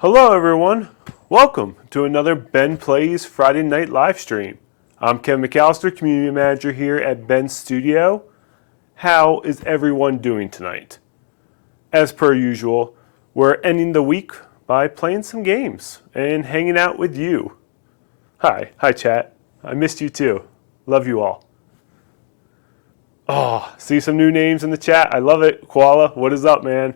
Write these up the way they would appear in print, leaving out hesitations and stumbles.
Hello everyone, welcome to another Ben Plays Friday Night live stream. I'm Kevin McAllister, Community Manager here at Ben's Studio. How is everyone doing tonight? As per usual, we're ending the week by playing some games and hanging out with you. Hi chat, I missed you too. Love you all. Oh, see some new names in the chat, I love it. Koala, what is up, man?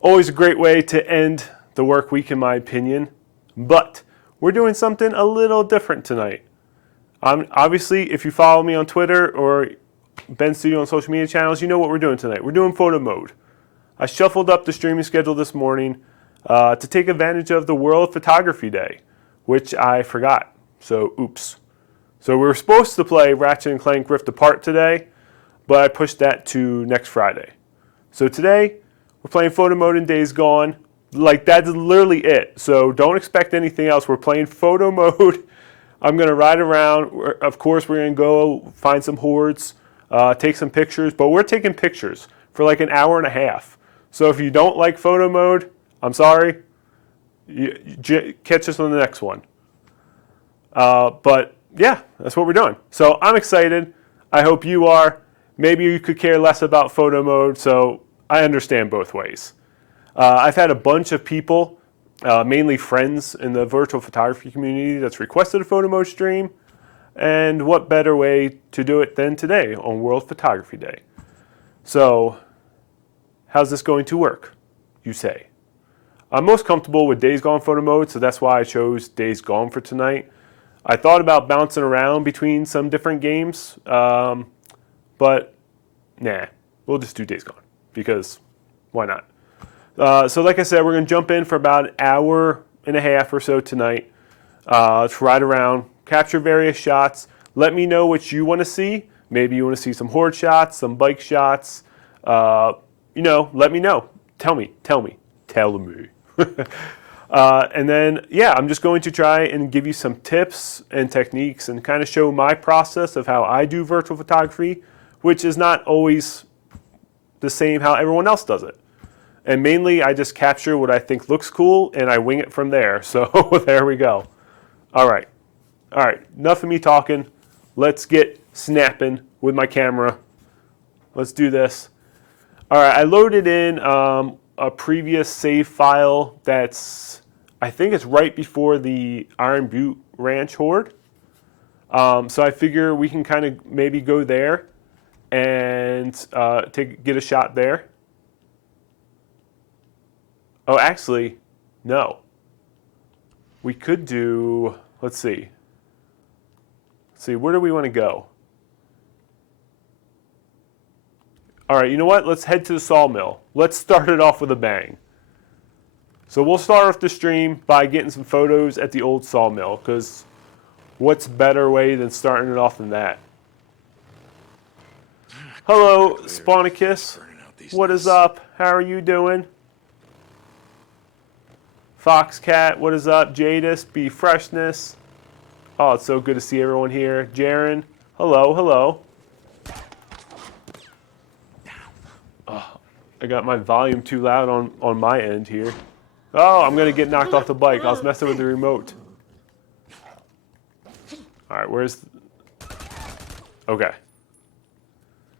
Always a great way to end the work week in my opinion, but we're doing something a little different tonight. Obviously, if you follow me on Twitter or Ben Studio on social media channels, you know what we're doing tonight. We're doing photo mode. I shuffled up the streaming schedule this morning to take advantage of the World Photography Day, which I forgot, so oops. So we were supposed to play Ratchet & Clank Rift Apart today, but I pushed that to next Friday. So today, we're playing photo mode in Days Gone. Like, that's literally it. So don't expect anything else. We're playing photo mode. I'm going to ride around. Of course, we're going to go find some hordes, take some pictures. But we're taking pictures for like an hour and a half. So if you don't like photo mode, I'm sorry. Catch us on the next one. But yeah, that's what we're doing. So I'm excited. I hope you are. Maybe you could care less about photo mode. So I understand both ways. I've had a bunch of people, mainly friends in the virtual photography community, that's requested a photo mode stream. And what better way to do it than today on World Photography Day? So, how's this going to work, you say? I'm most comfortable with Days Gone photo mode, so that's why I chose Days Gone for tonight. I thought about bouncing around between some different games, but nah, we'll just do Days Gone, because why not? So like I said, we're going to jump in for about an hour and a half or so tonight. Let's ride around, capture various shots. Let me know what you want to see. Maybe you want to see some horde shots, some bike shots. Let me know. Tell me. And then, yeah, I'm just going to try and give you some tips and techniques and kind of show my process of how I do virtual photography, which is not always the same how everyone else does it. And mainly, I just capture what I think looks cool, and I wing it from there. So there we go. All right. Enough of me talking. Let's get snapping with my camera. Let's do this. All right, I loaded in a previous save file that's, I think it's right before the Iron Butte Ranch Horde. So I figure we can kind of maybe go there and get a shot there. Oh, actually, no. We could do, let's see, where do we want to go? All right, you know what? Let's head to the sawmill. Let's start it off with a bang. So we'll start off the stream by getting some photos at the old sawmill, because what's better way than starting it off than that? Hello, Spawnicus. What is up? How are you doing? Foxcat, what is up? Jadis, Be Freshness. Oh, it's so good to see everyone here. Jaren, hello. Oh, I got my volume too loud on my end here. Oh, I'm going to get knocked off the bike. I was messing with the remote. All right, okay.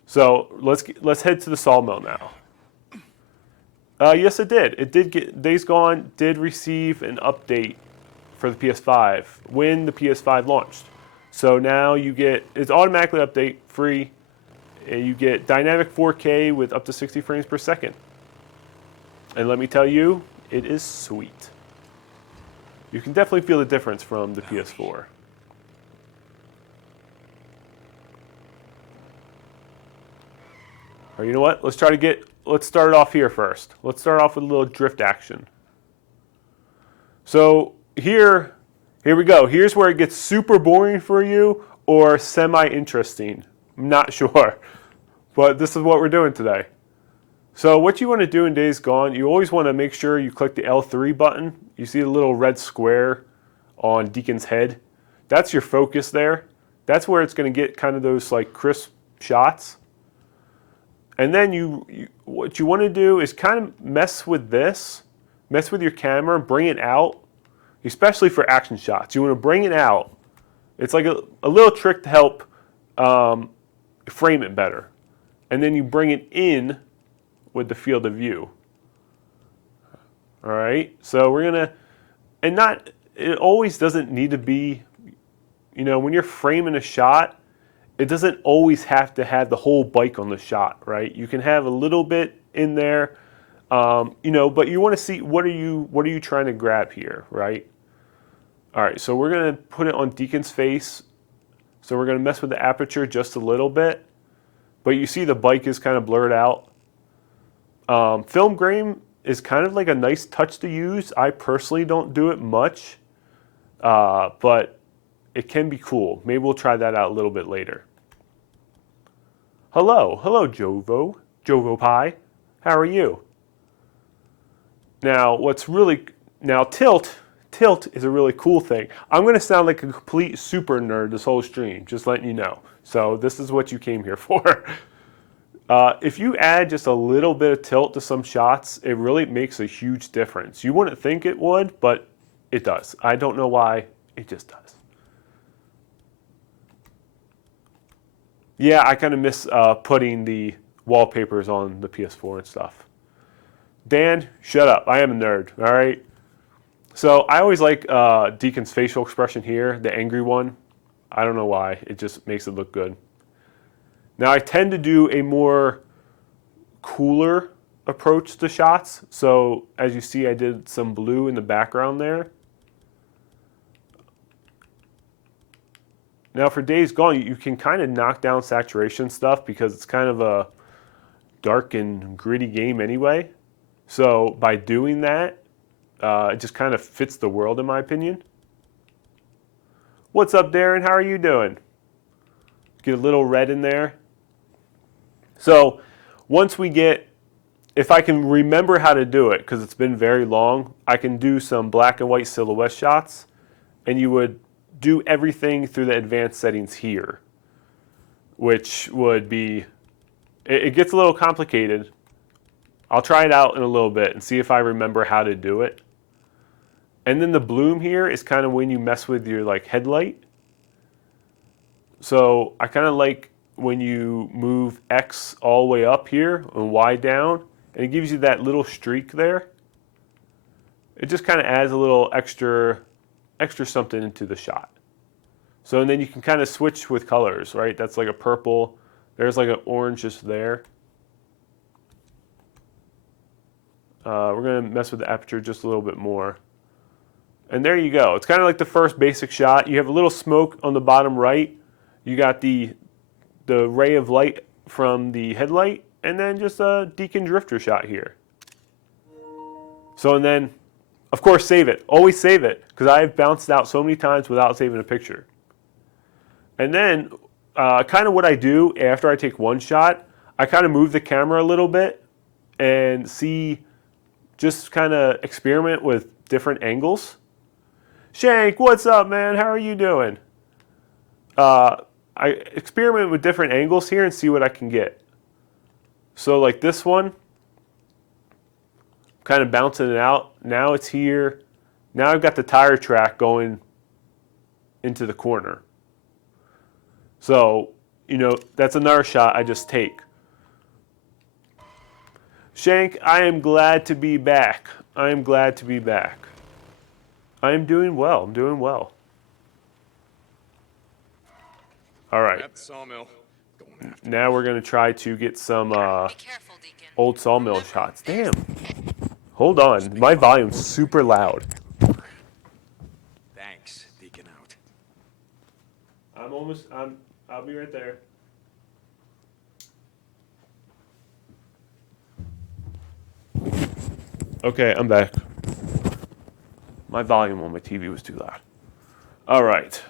So let's head to the sawmill now. Yes, it did. Days Gone did receive an update for the PS5 when the PS5 launched. So now it's automatically update free, and you get dynamic 4K with up to 60 frames per second. And let me tell you, it is sweet. You can definitely feel the difference from the PS4. All right, you know what? Let's start it off here first. Let's start off with a little drift action. So here we go. Here's where it gets super boring for you or semi-interesting. I'm not sure, but this is what we're doing today. So what you want to do in Days Gone, you always want to make sure you click the L3 button. You see the little red square on Deacon's head. That's your focus there. That's where it's going to get kind of those like crisp shots. And then what you want to do is kind of mess with this mess with your camera, bring it out, especially for action shots. You want to bring it out. It's like a little trick to help frame it better. And then you bring it in with the field of view. All right, so we're gonna, and not, it always doesn't need to be, you know, when you're framing a shot, it doesn't always have to have the whole bike on the shot, right? You can have a little bit in there, you know, but you want to see what are you trying to grab here, right? All right, so we're gonna put it on Deacon's face. So we're gonna mess with the aperture just a little bit, but you see the bike is kind of blurred out. Film grain is kind of like a nice touch to use. I personally don't do it much, but it can be cool. Maybe we'll try that out a little bit later. Hello, Jovo Pie. How are you? Now, tilt is a really cool thing. I'm going to sound like a complete super nerd this whole stream, just letting you know. So this is what you came here for. If you add just a little bit of tilt to some shots, it really makes a huge difference. You wouldn't think it would, but it does. I don't know why, it just does. Yeah, I kind of miss putting the wallpapers on the PS4 and stuff. Dan, shut up. I am a nerd, all right? So I always like Deacon's facial expression here, the angry one. I don't know why. It just makes it look good. Now I tend to do a more cooler approach to shots. So as you see, I did some blue in the background there. Now for Days Gone, you can kind of knock down saturation stuff because it's kind of a dark and gritty game anyway. So by doing that, it just kind of fits the world in my opinion. What's up, Darren? How are you doing? Get a little red in there. So once we get, if I can remember how to do it, because it's been very long, I can do some black and white silhouette shots, and you would do everything through the advanced settings here, which would be, it gets a little complicated. I'll try it out in a little bit and see if I remember how to do it. And then the bloom here is kind of when you mess with your like headlight. So I kind of like when you move X all the way up here and Y down, and it gives you that little streak there. It just kind of adds a little extra something into the shot. So and then you can kind of switch with colors, right? That's like a purple. There's like an orange just there. We're going to mess with the aperture just a little bit more. And there you go. It's kind of like the first basic shot. You have a little smoke on the bottom right. You got the ray of light from the headlight, and then just a Deacon drifter shot here. So and then, of course, save it. Always save it, because I've bounced out so many times without saving a picture. And then, kind of what I do after I take one shot, I kind of move the camera a little bit and see, just kind of experiment with different angles. Shank, what's up, man? How are you doing? I experiment with different angles here and see what I can get. So like this one, kind of bouncing it out. Now it's here. Now I've got the tire track going into the corner. So, you know, that's another shot I just take. Shank, I am glad to be back. I am glad to be back. I am doing well. I'm doing well. All right. Now we're going to try to get some old sawmill shots. Damn. Hold on. My volume's super loud. Thanks, Deacon out. I'll be right there. Okay, I'm back. My volume on my TV was too loud. All right.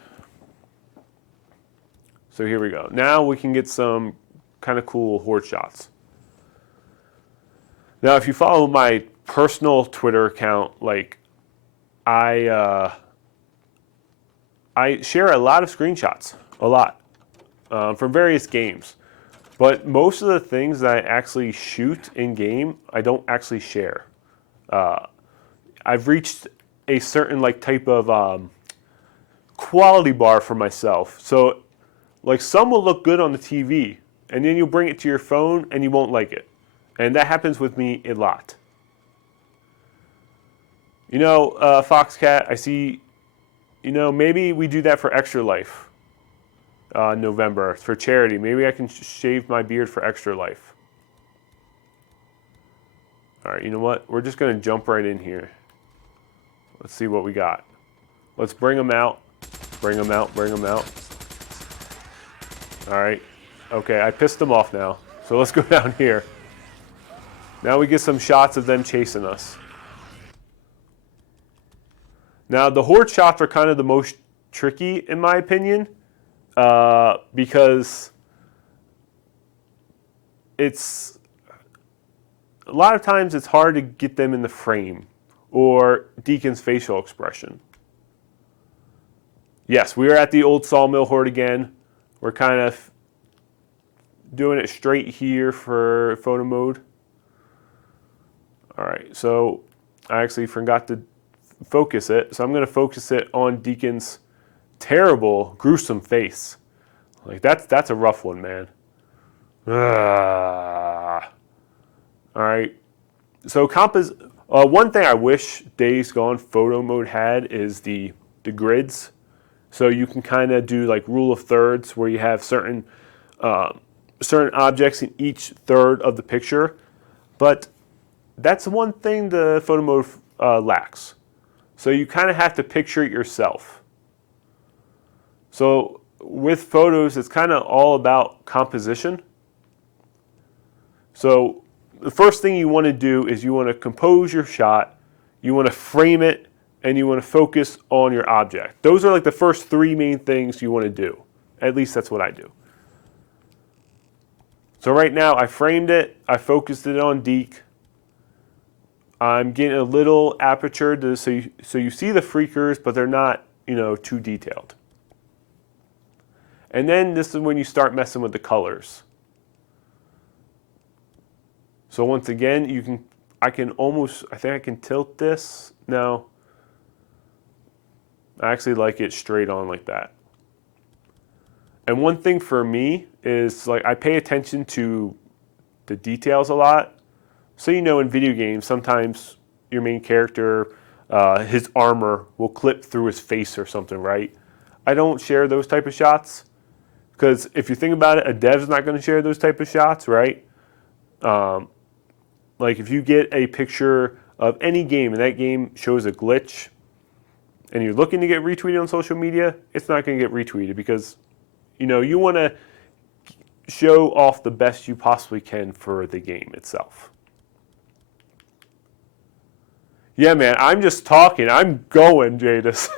So here we go. Now we can get some kind of cool horde shots. Now, if you follow my personal Twitter account, like I share a lot of screenshots, from various games. But most of the things that I actually shoot in game, I don't actually share. I've reached a certain like type of quality bar for myself. So like some will look good on the TV, and then you'll bring it to your phone and you won't like it. And that happens with me a lot. You know, Foxcat, I see, you know, maybe we do that for Extra Life in November for charity. Maybe I can shave my beard for Extra Life. All right, you know what? We're just going to jump right in here. Let's see what we got. Let's bring them out. Bring them out, bring them out. All right. Okay, I pissed them off now. So let's go down here. Now we get some shots of them chasing us. Now, the horde shots are kind of the most tricky, in my opinion, because it's a lot of times it's hard to get them in the frame or Deacon's facial expression. Yes, we are at the old sawmill horde again. We're kind of doing it straight here for photo mode. All right, so I actually forgot to focus it, so I'm going to focus it on Deacon's terrible, gruesome face. Like that's a rough one, man. All right, so one thing I wish Days Gone photo mode had is the grids. So you can kind of do like rule of thirds, where you have certain objects in each third of the picture, but that's one thing the photo mode lacks. So you kind of have to picture it yourself. So with photos, it's kind of all about composition. So the first thing you want to do is you want to compose your shot, you want to frame it, and you want to focus on your object. Those are like the first three main things you want to do. At least that's what I do. So right now I framed it, I focused it on Deke. I'm getting a little aperture so you see the freakers, but they're not, you know, too detailed. And then this is when you start messing with the colors. So once again, I think I can tilt this. No. I actually like it straight on like that. And one thing for me is like I pay attention to the details a lot. So you know in video games, sometimes your main character, his armor will clip through his face or something, right? I don't share those type of shots because if you think about it, a dev's not going to share those type of shots, right? Like if you get a picture of any game and that game shows a glitch and you're looking to get retweeted on social media, it's not going to get retweeted because, you know, you want to show off the best you possibly can for the game itself. Yeah, man, I'm just talking. I'm going, Jadis.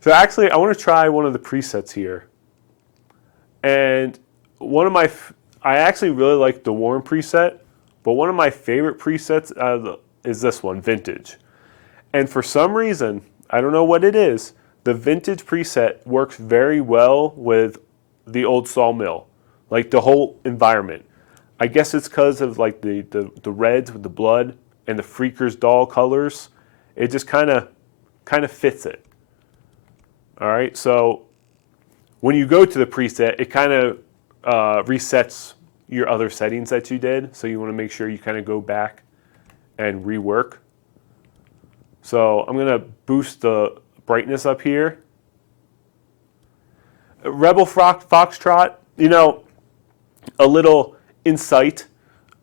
So actually, I want to try one of the presets here. And I actually really like the Warren preset, but one of my favorite presets is this one, Vintage. And for some reason, I don't know what it is, the Vintage preset works very well with the old sawmill, like the whole environment. I guess it's because of like the reds with the blood and the Freakers doll colors. It just kind of fits it. All right, so when you go to the preset, it kind of resets your other settings that you did. So you want to make sure you kind of go back and rework. So I'm going to boost the brightness up here. Rebel Foxtrot, you know, a little insight.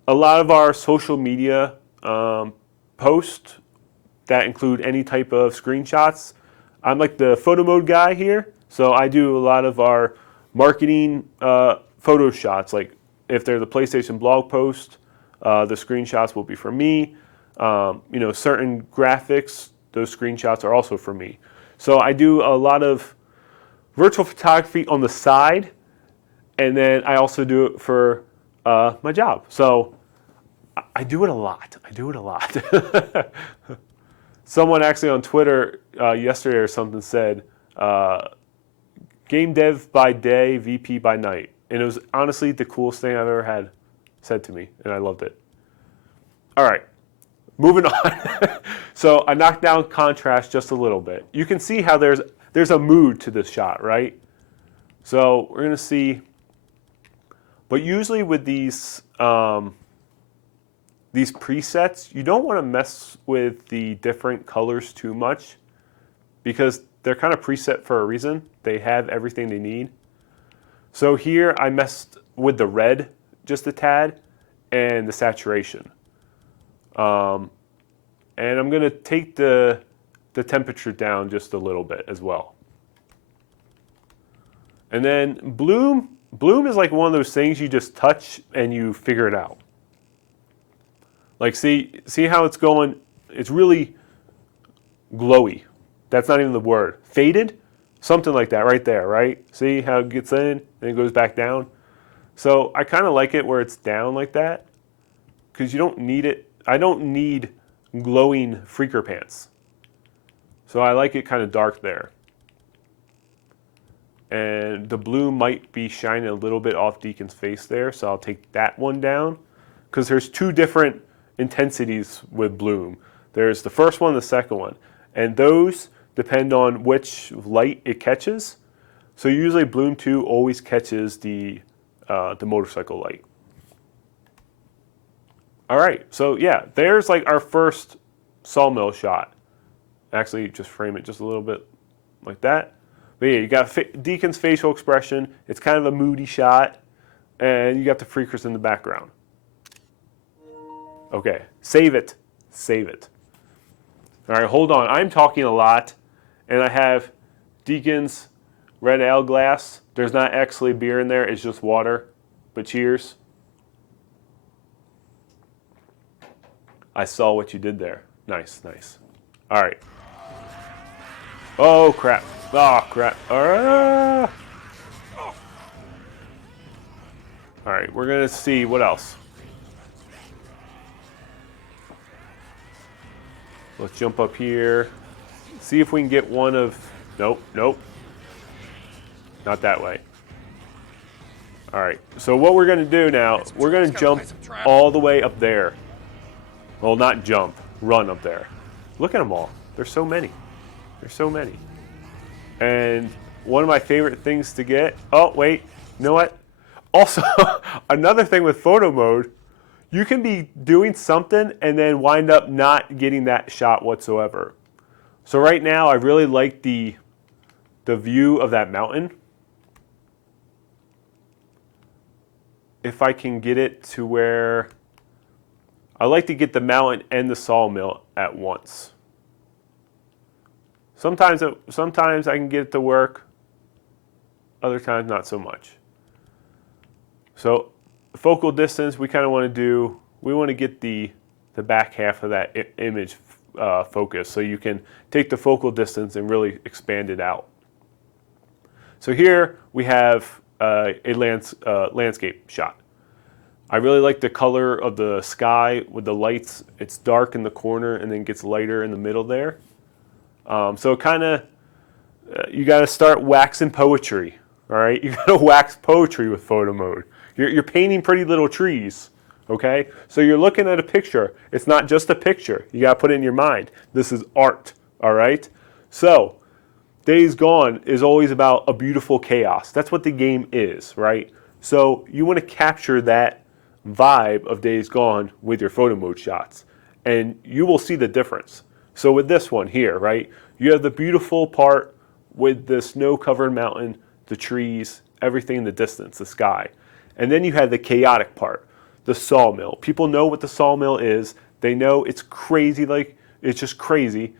A lot of our social media posts that include any type of screenshots. I'm like the photo mode guy here, so I do a lot of our marketing photo shots. Like if they're the PlayStation blog post, the screenshots will be for me. You know, certain graphics, those screenshots are also for me. So I do a lot of virtual photography on the side, and then I also do it for my job. So I do it a lot. Someone actually on Twitter yesterday or something said, game dev by day, VP by night. And it was honestly the coolest thing I've ever had said to me, and I loved it. All right, moving on. So I knocked down contrast just a little bit. You can see how there's a mood to this shot, right? So we're going to see, but usually with these presets, you don't want to mess with the different colors too much because they're kind of preset for a reason. They have everything they need. So here I messed with the red just a tad and the saturation. And I'm going to take the temperature down just a little bit as well. And then bloom is like one of those things you just touch and you figure it out. Like see how it's going? It's really glowy. That's not even the word. Faded? Something like that right there, right? See how it gets in and it goes back down? So I kind of like it where it's down like that because you don't need it. I don't need glowing freaker pants. So I like it kind of dark there. And the blue might be shining a little bit off Deacon's face there, so I'll take that one down because there's two different intensities with bloom. There's the first one and the second one, and those depend on which light it catches. So usually bloom 2 always catches the motorcycle light. All right, so yeah, there's like our first sawmill shot. Actually, just frame it just a little bit like that. But yeah, you got Deacon's facial expression. It's kind of a moody shot, and you got the freakers in the background. Okay, save it. Save it. All right, hold on. I'm talking a lot, and I have Deacon's red ale glass. There's not actually beer in there. It's just water, but cheers. I saw what you did there. Nice, nice. All right. Oh, crap. Oh, crap. All right, we're going to see what else. Let's jump up here. See if we can get one of... Nope, nope. Not that way. All right, so what we're going to do now, we're going to jump all the way up there. Well, not jump, run up there. Look at them all. There's so many. There's so many. And one of my favorite things to get... Oh, wait. You know what? Also, another thing with photo mode, you can be doing something and then wind up not getting that shot whatsoever. So right now, I really like the view of that mountain. If I can get it to where... I like to get the mountain and the sawmill at once. Sometimes I can get it to work. Other times, not so much. So focal distance, we kind of want to do, we want to get the back half of that image focus so you can take the focal distance and really expand it out. So here we have a landscape shot. I really like the color of the sky with the lights. It's dark in the corner and then gets lighter in the middle there. So kind of, you got to start waxing poetry, all right? You got to wax poetry with photo mode. You're painting pretty little trees, okay? So you're looking at a picture. It's not just a picture. You got to put it in your mind. This is art, all right? So Days Gone is always about a beautiful chaos. That's what the game is, right? So you want to capture that vibe of Days Gone with your photo mode shots, and you will see the difference. So with this one here, right, you have the beautiful part with the snow-covered mountain, the trees, everything in the distance, the sky. And then you have the chaotic part, the sawmill. People know what the sawmill is. They know it's crazy, like it's just crazy.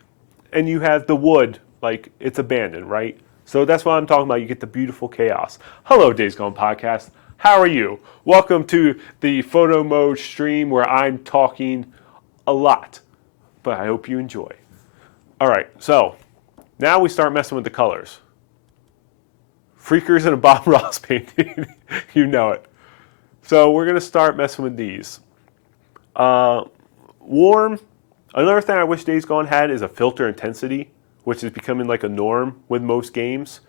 And you have the wood, like it's abandoned, right? So that's what I'm talking about. You get the beautiful chaos. Hello, Days Gone podcast. How are you? Welcome to the photo mode stream where I'm talking a lot, but I hope you enjoy. All right, so now we start messing with the colors. Freakers in a Bob Ross painting, you know it. So we're gonna start messing with these. Warm, another thing I wish Days Gone had is a filter intensity, which is becoming like a norm with most games.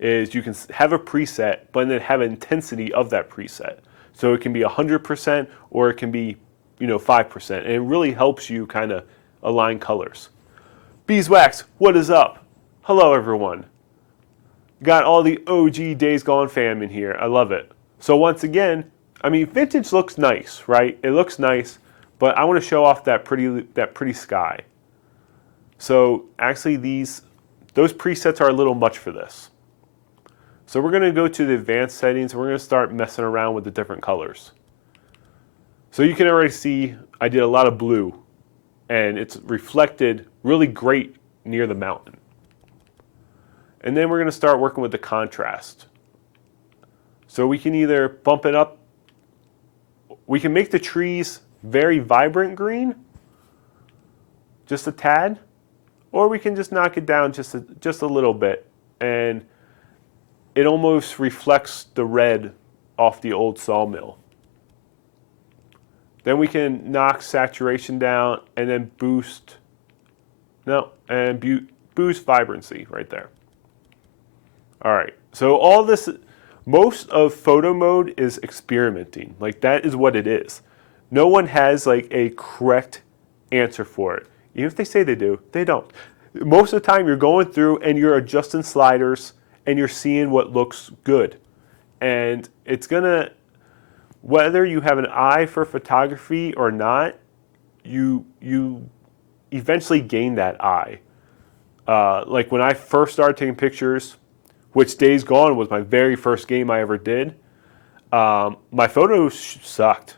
Is you can have a preset, but then have an intensity of that preset. So it can be 100% or it can be 5%, and it really helps you kind of align colors. Beeswax, what is up? Hello, everyone. Got all the OG Days Gone fam in here. I love it. So once again, I mean, vintage looks nice, right? It looks nice, but I want to show off that pretty sky. So actually, those presets are a little much for this. So we're going to go to the advanced settings, and we're going to start messing around with the different colors. So you can already see I did a lot of blue, and it's reflected really great near the mountain. And then we're going to start working with the contrast. So we can either bump it up, we can make the trees very vibrant green, just a tad, or we can just knock it down just a little bit, and it almost reflects the red off the old sawmill. Then we can knock saturation down and then boost vibrancy right there. All right, so all this, most of photo mode is experimenting. Like, that is what it is. No one has like a correct answer for it. Even if they say they do, they don't. Most of the time you're going through and you're adjusting sliders and you're seeing what looks good. And it's gonna, whether you have an eye for photography or not, you eventually gain that eye. Like when I first started taking pictures, which Days Gone was my very first game I ever did, my photos sucked.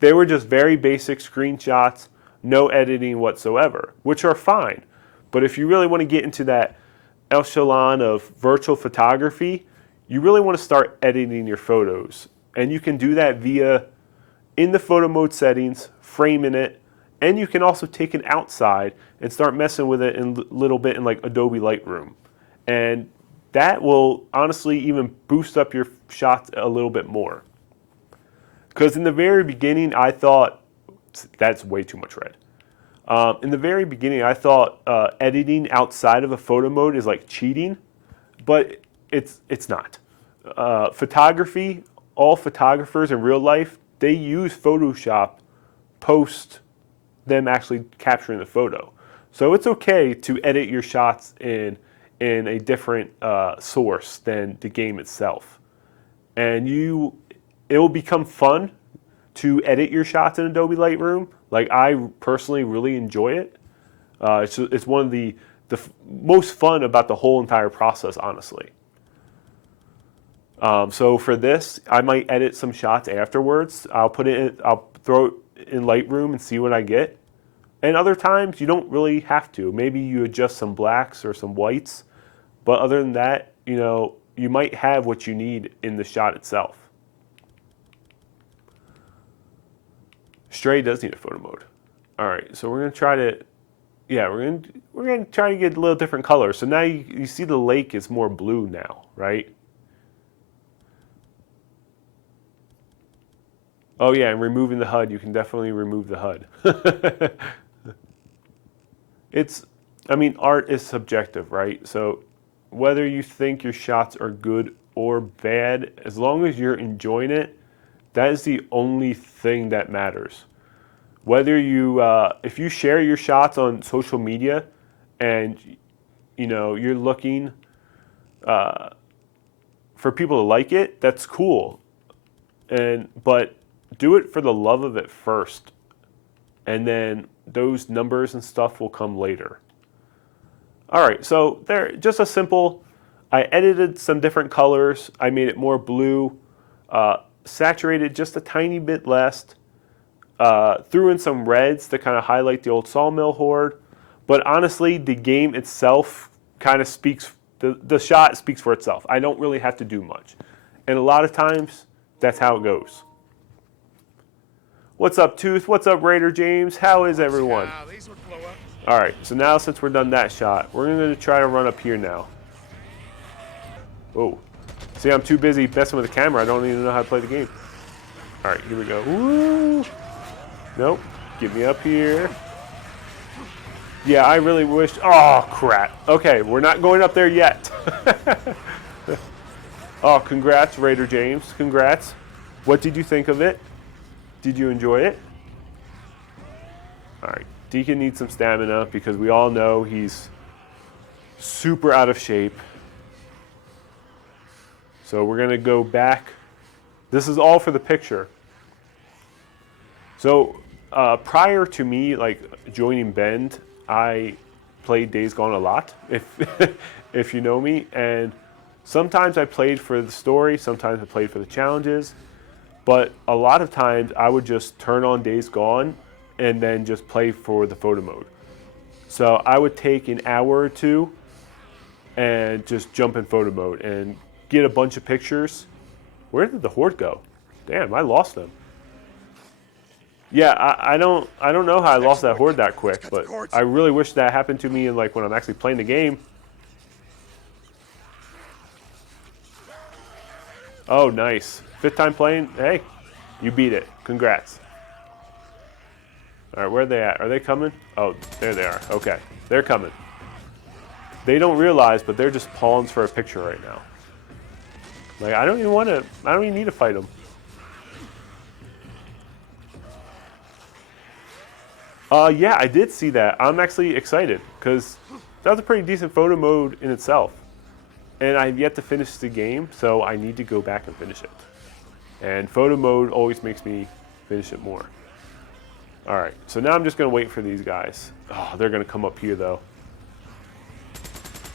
They were just very basic screenshots, no editing whatsoever, which are fine. But if you really want to get into that echelon of virtual photography, you really want to start editing your photos. And you can do that via, in the photo mode settings, framing it, and you can also take it outside and start messing with it a little bit in like Adobe Lightroom. And that will honestly even boost up your shots a little bit more. Because in the very beginning, I thought, that's way too much red. In the very beginning, I thought editing outside of a photo mode is like cheating, but it's not. Photography, all photographers in real life, they use Photoshop post them actually capturing the photo. So it's okay to edit your shots in a different source than the game itself. And it will become fun to edit your shots in Adobe Lightroom. Like, I personally really enjoy it. It's one of the most fun about the whole entire process, honestly. So for this, I might edit some shots afterwards. I'll throw it in Lightroom and see what I get. And other times, you don't really have to. Maybe you adjust some blacks or some whites. But other than that, you might have what you need in the shot itself. Stray does need a photo mode. All right, so we're gonna try to, we're gonna try to get a little different colors. So now you see the lake is more blue now, right? Oh yeah, and removing the HUD, you can definitely remove the HUD. Art is subjective, right? So whether you think your shots are good or bad, as long as you're enjoying it, that is the only thing that matters. Whether if you share your shots on social media and, you're looking for people to like it, that's cool. But do it for the love of it first. And then those numbers and stuff will come later. All right, so there, just a simple, I edited some different colors. I made it more blue, saturated just a tiny bit less, threw in some reds to kind of highlight the old sawmill horde. But honestly, the game itself kind of speaks, the shot speaks for itself. I don't really have to do much. And a lot of times, that's how it goes. What's up, Tooth? What's up, Raider James? How is everyone? All right, so now since we're done that shot, we're going to try to run up here now. Oh, see, I'm too busy messing with the camera. I don't even know how to play the game. All right, here we go. Woo! Nope, get me up here. Yeah, I really wish, oh, crap. Okay, we're not going up there yet. Oh, congrats, Raider James, congrats. What did you think of it? Did you enjoy it? All right, Deacon needs some stamina because we all know he's super out of shape. So we're gonna go back. This is all for the picture. So prior to me joining Bend, I played Days Gone a lot, if if you know me, and sometimes I played for the story, sometimes I played for the challenges, but a lot of times I would just turn on Days Gone and then just play for the photo mode. So I would take an hour or two and just jump in photo mode and get a bunch of pictures. Where did the horde go? Damn, I lost them. Yeah, I don't know how I lost that horde that quick, but I really wish that happened to me in when I'm actually playing the game. Oh, nice. 5th time playing. Hey, you beat it. Congrats. All right, where are they at? Are they coming? Oh, there they are. Okay, they're coming. They don't realize, but they're just pawns for a picture right now. I don't even need to fight them. Yeah, I did see that. I'm actually excited because that was a pretty decent photo mode in itself. And I've yet to finish the game, so I need to go back and finish it. And photo mode always makes me finish it more. All right, so now I'm just gonna wait for these guys. Oh, they're gonna come up here though.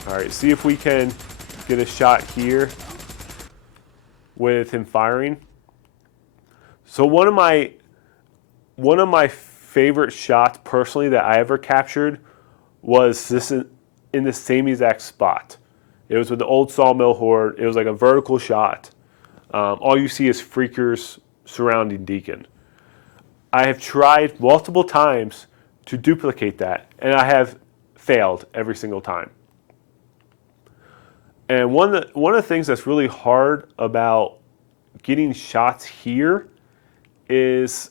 All right, see if we can get a shot here with him firing. So one of my favorite shots personally that I ever captured was this in the same exact spot. It was with the old sawmill horde. It was like a vertical shot. All you see is freakers surrounding Deacon. I have tried multiple times to duplicate that, and I have failed every single time. And one of the things that's really hard about getting shots here is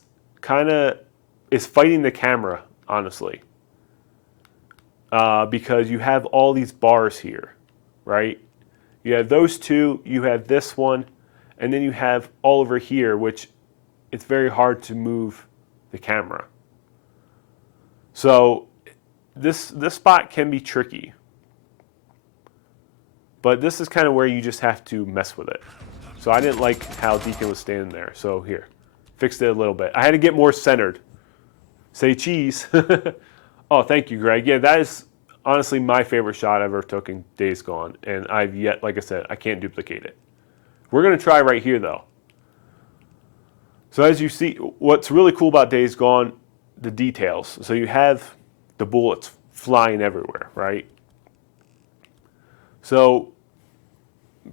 fighting the camera, honestly, because you have all these bars here, right? You have those two, you have this one, and then you have all over here, which it's very hard to move the camera. So this spot can be tricky, but this is kind of where you just have to mess with it. So I didn't like how Deacon was standing there. So here, fixed it a little bit. I had to get more centered. Say cheese. Oh, thank you, Greg. Yeah, that is honestly my favorite shot I ever took in Days Gone. And I've yet, like I said, I can't duplicate it. We're going to try right here, though. So as you see, what's really cool about Days Gone, the details. So you have the bullets flying everywhere, right? So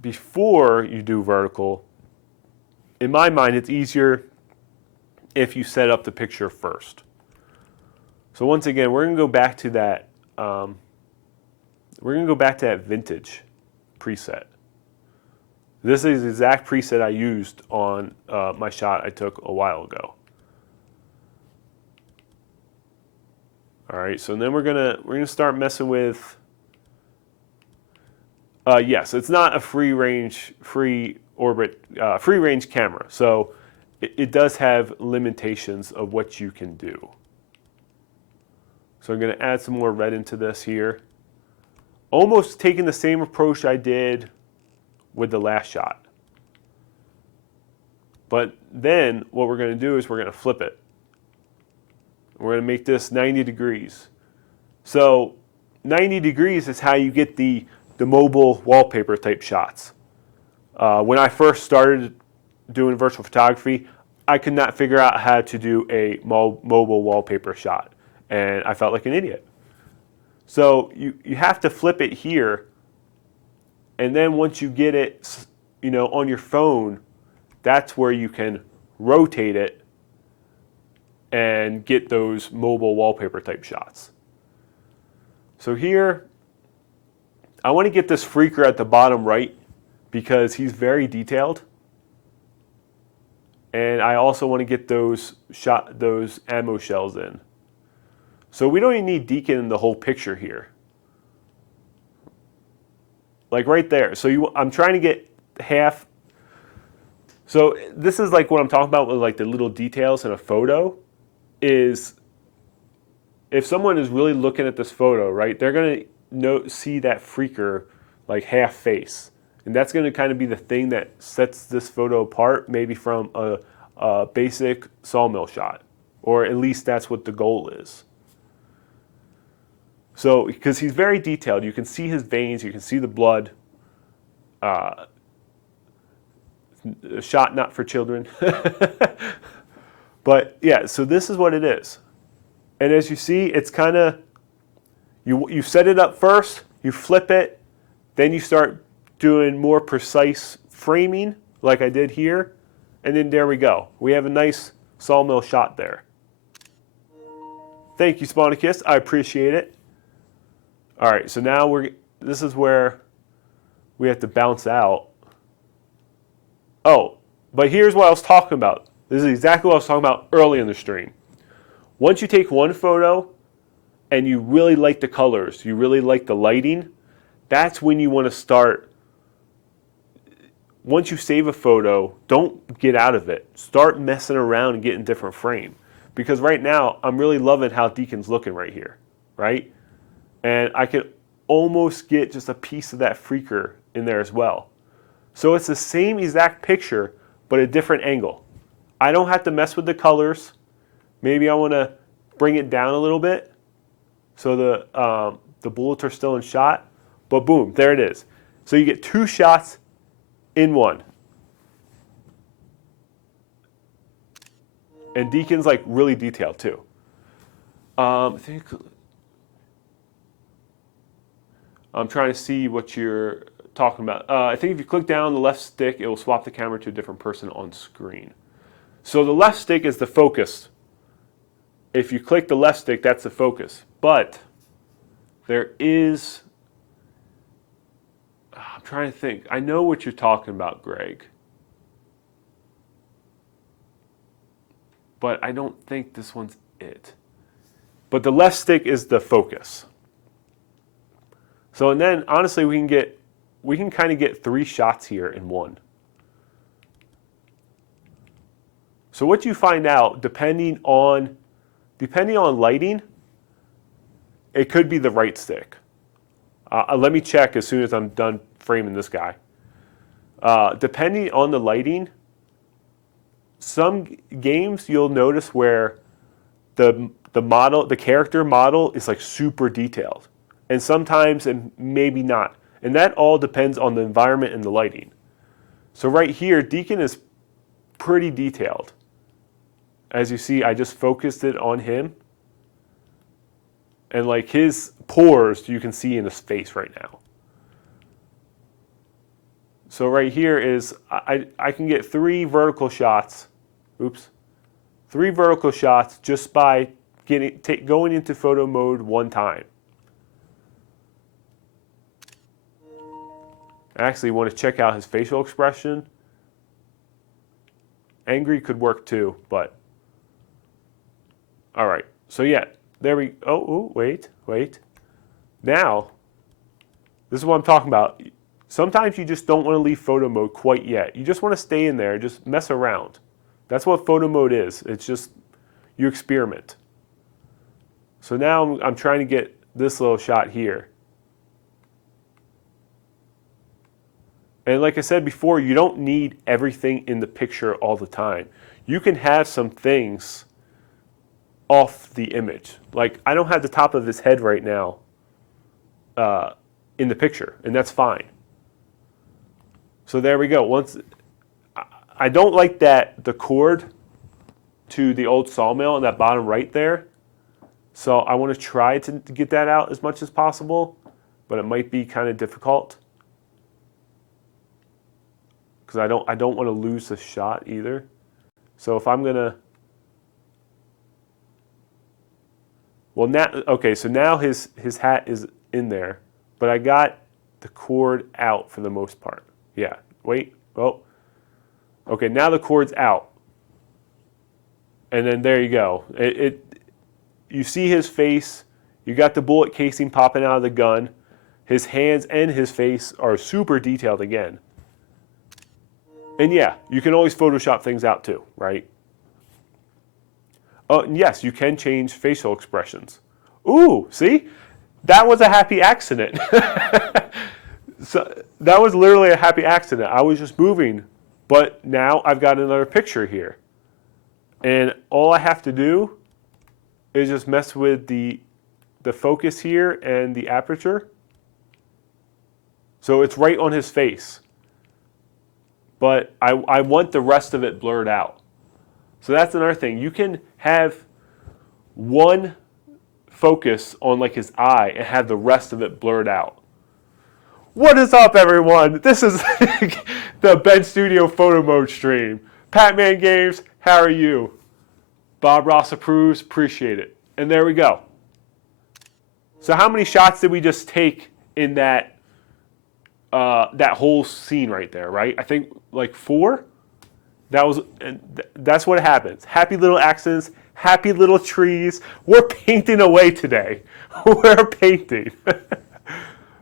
before you do vertical, in my mind, it's easier if you set up the picture first. So once again, we're going to go back to that. Vintage preset. This is the exact preset I used on my shot I took a while ago. All right, so then we're gonna start messing with. Yes, it's not a free range camera, so it does have limitations of what you can do. So I'm going to add some more red into this here. Almost taking the same approach I did with the last shot. But then what we're going to do is we're going to flip it. We're going to make this 90 degrees. So 90 degrees is how you get the mobile wallpaper type shots. When I first started doing virtual photography, I could not figure out how to do a mobile wallpaper shot. And I felt like an idiot. So you have to flip it here, and then once you get it, on your phone, that's where you can rotate it and get those mobile wallpaper type shots. So here, I want to get this freaker at the bottom right because he's very detailed. And I also want to get those ammo shells in. So we don't even need Deacon in the whole picture here. Like right there. So I'm trying to get half. So this is like what I'm talking about with like the little details in a photo is if someone is really looking at this photo, right, they're going to see that freaker like half face. And that's going to kind of be the thing that sets this photo apart, maybe from a basic sawmill shot, or at least that's what the goal is. So, because he's very detailed, you can see his veins, you can see the blood. A shot not for children. But yeah, so this is what it is. And as you see, it's kind of, you set it up first, you flip it, then you start doing more precise framing like I did here, and then there we go. We have a nice sawmill shot there. Thank you, Spawnicus. I appreciate it. All right, so now this is where we have to bounce out. Oh, but here's what I was talking about. This is exactly what I was talking about early in the stream. Once you take one photo and you really like the colors, you really like the lighting, that's when you want to start. Once you save a photo, don't get out of it. Start messing around and getting different frame. Because right now, I'm really loving how Deacon's looking right here, right? And I can almost get just a piece of that freaker in there as well. So it's the same exact picture, but a different angle. I don't have to mess with the colors. Maybe I want to bring it down a little bit so the bullets are still in shot. But boom, there it is. So you get two shots in one. And Deacon's like really detailed too. I think I'm trying to see what you're talking about. I think if you click down the left stick, it will swap the camera to a different person on screen. So the left stick is the focus. If you click the left stick, that's the focus. But there is, I'm trying to think. I know what you're talking about, Greg. But I don't think this one's it. But the left stick is the focus. So, and then honestly, we can kind of get 3 shots here in one. So what you find out, depending on lighting, it could be the right stick. Let me check as soon as I'm done framing this guy. Depending on the lighting, some games you'll notice where the character model is like super detailed, and sometimes and maybe not. And that all depends on the environment and the lighting. So right here, Deacon is pretty detailed. As you see, I just focused it on him. And like his pores, you can see in his face right now. So right here is, I can get 3 vertical shots. Oops. 3 vertical shots just by going into photo mode one time. I actually want to check out his facial expression. Angry could work too, but all right. So yeah, there we. Oh, wait. Now, this is what I'm talking about. Sometimes you just don't want to leave photo mode quite yet. You just want to stay in there, just mess around. That's what photo mode is. It's just you experiment. So now I'm trying to get this little shot here. And like I said before, you don't need everything in the picture all the time. You can have some things off the image. Like I don't have the top of his head right now in the picture, and that's fine. So there we go. I don't like the cord to the old sawmill in that bottom right there. So I want to try to get that out as much as possible, but it might be kind of difficult. Because I don't want to lose the shot either. So if I'm gonna, well now, okay, so now his hat is in there, but I got the cord out for the most part. Yeah, wait, oh, okay, now the cord's out, and then there you go. You see his face. You got the bullet casing popping out of the gun. His hands and his face are super detailed again. And yeah, you can always Photoshop things out too, right? Oh, and yes, you can change facial expressions. Ooh, see? That was a happy accident. So that was literally a happy accident. I was just moving, but now I've got another picture here. And all I have to do is just mess with the focus here and the aperture. So it's right on his face. But I want the rest of it blurred out. So that's another thing. You can have one focus on like his eye and have the rest of it blurred out. What is up, everyone? This is the Ben Studio Photo Mode stream. Patman Games, how are you? Bob Ross approves, appreciate it. And there we go. So how many shots did we just take in that whole scene right there, right? I think like 4. That's what happens. Happy little accidents, happy little trees. We're painting away today. We're painting.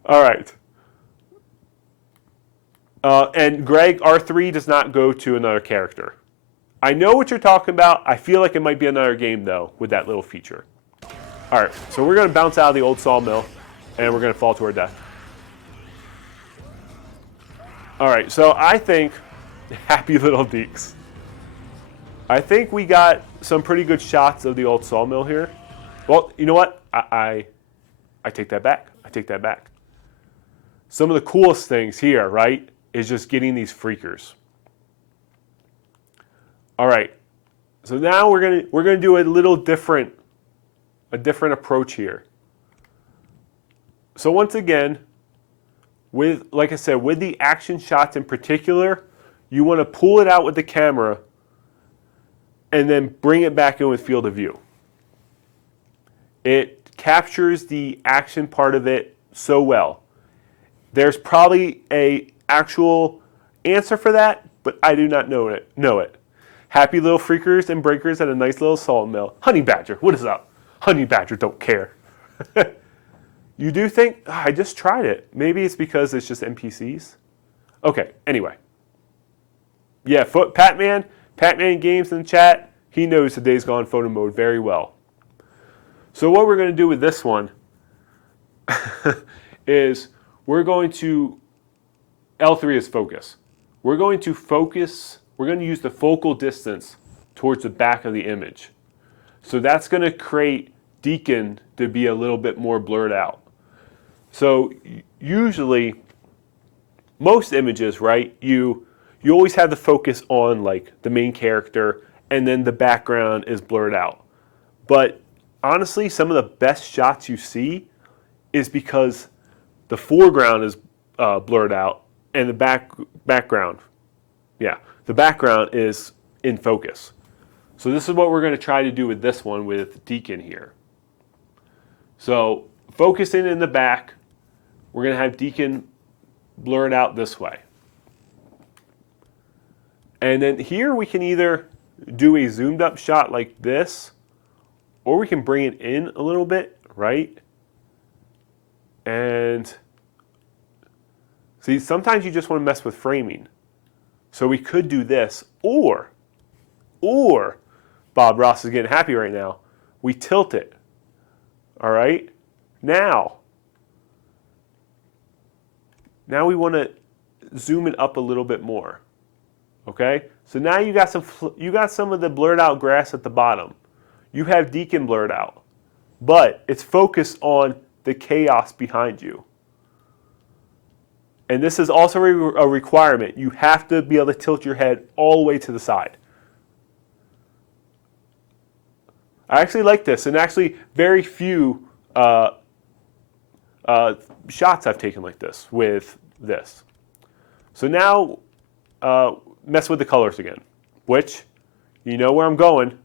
All right. And Greg, R3 does not go to another character. I know what you're talking about. I feel like it might be another game, though, with that little feature. All right, so we're going to bounce out of the old sawmill, and we're going to fall to our death. All right, so I think, happy little deeks. I think we got some pretty good shots of the old sawmill here. Well, you know what? I take that back. I take that back. Some of the coolest things here, right, is just getting these freakers. All right, so now we're gonna do a little different approach here. So once again, with, like I said, with the action shots in particular, you want to pull it out with the camera and then bring it back in with field of view. It captures the action part of it so well. There's probably a actual answer for that, but I do not know it. Happy little freakers and breakers at a nice little sawmill. Honey Badger, what is up? Honey Badger don't care. You do think, I just tried it. Maybe it's because it's just NPCs. Okay, anyway. Yeah, Patman Games in the chat, he knows the Days Gone photo mode very well. So what we're going to do with this one is we're going to, L3 is focus. We're going to use the focal distance towards the back of the image. So that's going to create Deacon to be a little bit more blurred out. So usually, most images, right, you always have the focus on like the main character and then the background is blurred out. But honestly, some of the best shots you see is because the foreground is blurred out and the background is in focus. So this is what we're going to try to do with this one with Deacon here. So focusing in the back, we're going to have Deacon blurred out this way. And then here we can either do a zoomed up shot like this, or we can bring it in a little bit, right? And see, sometimes you just want to mess with framing. So we could do this, or Bob Ross is getting happy right now. We tilt it. All right? Now we want to zoom it up a little bit more. Okay? So now you got some of the blurred out grass at the bottom. You have Deacon blurred out, but it's focused on the chaos behind you. And this is also a requirement. You have to be able to tilt your head all the way to the side. I actually like this, and actually very few shots I've taken like this with this. So now mess with the colors again, which you know where I'm going.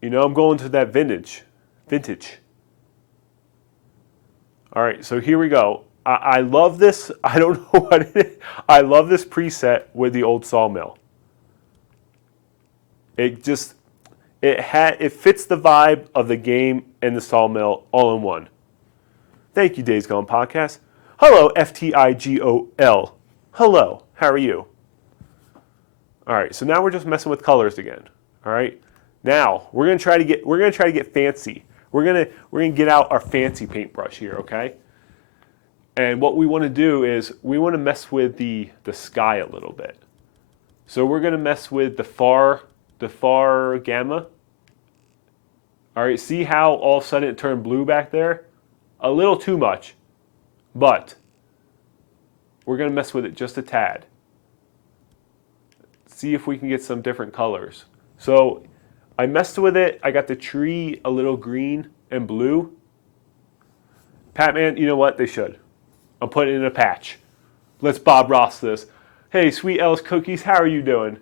You know I'm going to that vintage. All right, so here we go. I love this. I don't know what it is. I love this preset with the old sawmill. It fits the vibe of the game and the sawmill all in one. Thank you, Days Gone Podcast. Hello, FTIGOL. Hello, how are you? All right, so now we're just messing with colors again. All right, now we're gonna try to get fancy. We're gonna get out our fancy paintbrush here, okay? And what we want to do is we want to mess with the sky a little bit. So we're gonna mess with the far gamma. All right, see how all of a sudden it turned blue back there? A little too much, but we're gonna mess with it just a tad. See if we can get some different colors. So I messed with it. I got the tree a little green and blue. Patman, you know what? They should. I'm putting it in a patch. Let's Bob Ross this. Hey, Sweet Ellis Cookies, how are you doing?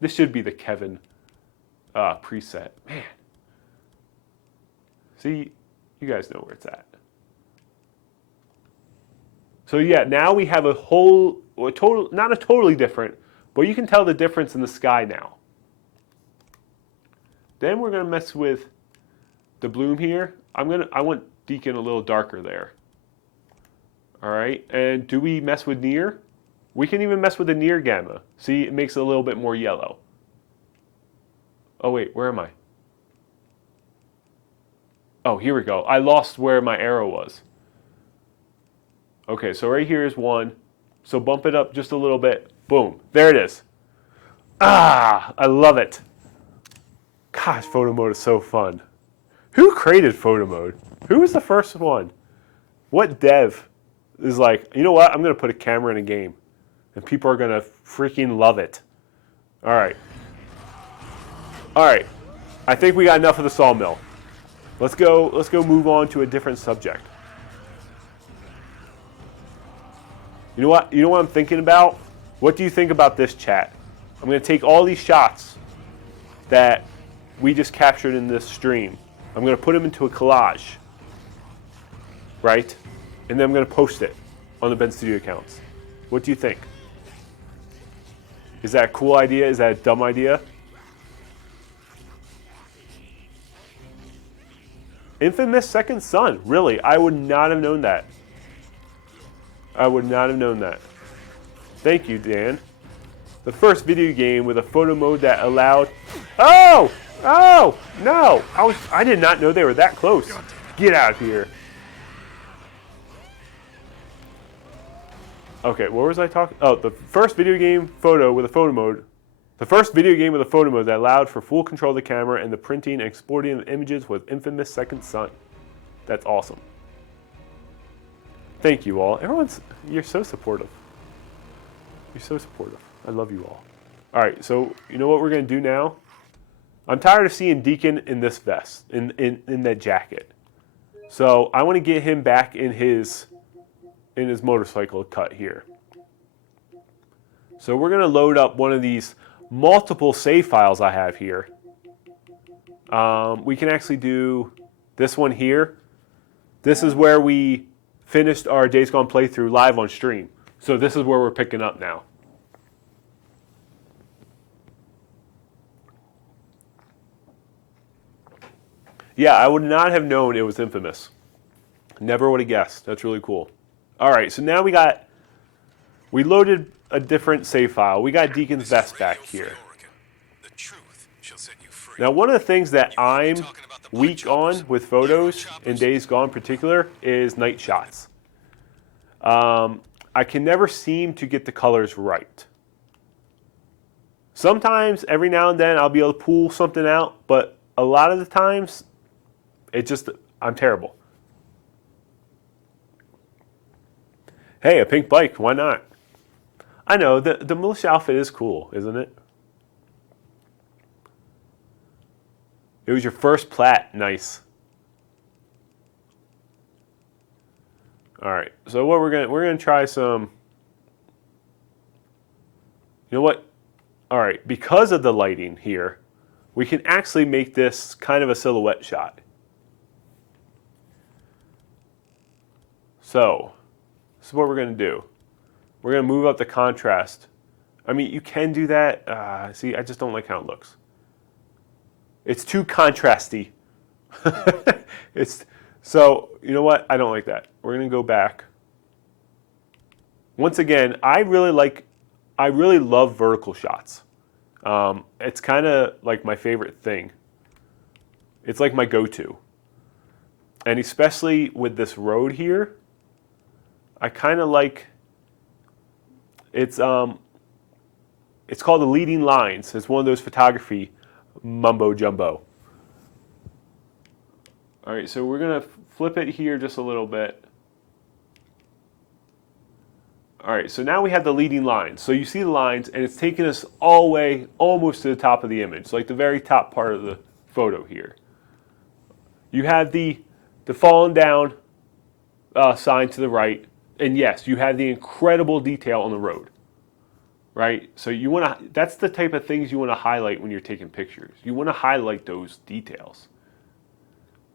This should be the Kevin preset. Man. See, you guys know where it's at. So yeah, now we have not a totally different, but you can tell the difference in the sky now. Then we're gonna mess with the bloom here. I want Deacon a little darker there. All right, and do we mess with near? We can even mess with the near gamma. See, it makes it a little bit more yellow. Oh wait, where am I? Oh, here we go. I lost where my arrow was. Okay, so right here is one. So bump it up just a little bit. Boom, there it is. Ah, I love it. Gosh, photo mode is so fun. Who created photo mode? Who was the first one? What dev is like, you know what? I'm going to put a camera in a game. And people are going to freaking love it. All right. All right. I think we got enough of the sawmill. Let's go move on to a different subject. You know what? You know what I'm thinking about? What do you think about this, chat? I'm going to take all these shots that we just captured in this stream. I'm going to put them into a collage, right? And then I'm going to post it on the Ben Studio accounts. What do you think? Is that a cool idea? Is that a dumb idea? Infamous Second Son. Really? I would not have known that. I would not have known that. Thank you, Dan. The first video game with a photo mode that allowed... Oh! Oh! No! I did not know they were that close. Get out of here. Okay, what was I talking... Oh, the first video game photo with a photo mode... The first video game with a photo mode that allowed for full control of the camera and the printing and exporting of images was Infamous Second Son. That's awesome. Thank you all. You're so supportive. You're so supportive. I love you all. All right, so you know what we're going to do now? I'm tired of seeing Deacon in this vest, in that jacket. So I want to get him back in his motorcycle cut here. So we're going to load up one of these multiple save files I have here. We can actually do this one here. This is where we finished our Days Gone playthrough live on stream. So this is where we're picking up now. Yeah, I would not have known it was Infamous. Never would have guessed. That's really cool. All right, so now we loaded a different save file. We got Deacon's vest back here. Now, one of the things that I'm weak on with photos in Days Gone in particular is night shots. I can never seem to get the colors right. Sometimes, every now and then, I'll be able to pull something out, but a lot of the times, I'm terrible. Hey, a pink bike, why not? I know, the militia outfit is cool, isn't it? It was your first plat, nice. All right, so what we're gonna try some. You know what? All right, because of the lighting here, we can actually make this kind of a silhouette shot. So, this is what we're gonna do. We're gonna move up the contrast. I mean, you can do that. See, I just don't like how it looks. It's too contrasty. So, you know what? I don't like that. We're going to go back. Once again, I really love vertical shots. It's kind of like my favorite thing. It's like my go-to. And especially with this road here, I kind of like, it's called the leading lines. It's one of those photography mumbo jumbo. All right, so we're gonna flip it here just a little bit. All right, so now we have the leading lines. So you see the lines, and it's taking us all the way almost to the top of the image, like the very top part of the photo here. You have the fallen down sign to the right, and yes, you have the incredible detail on the road, right? So you want to, that's the type of things you want to highlight when you're taking pictures. You want to highlight those details.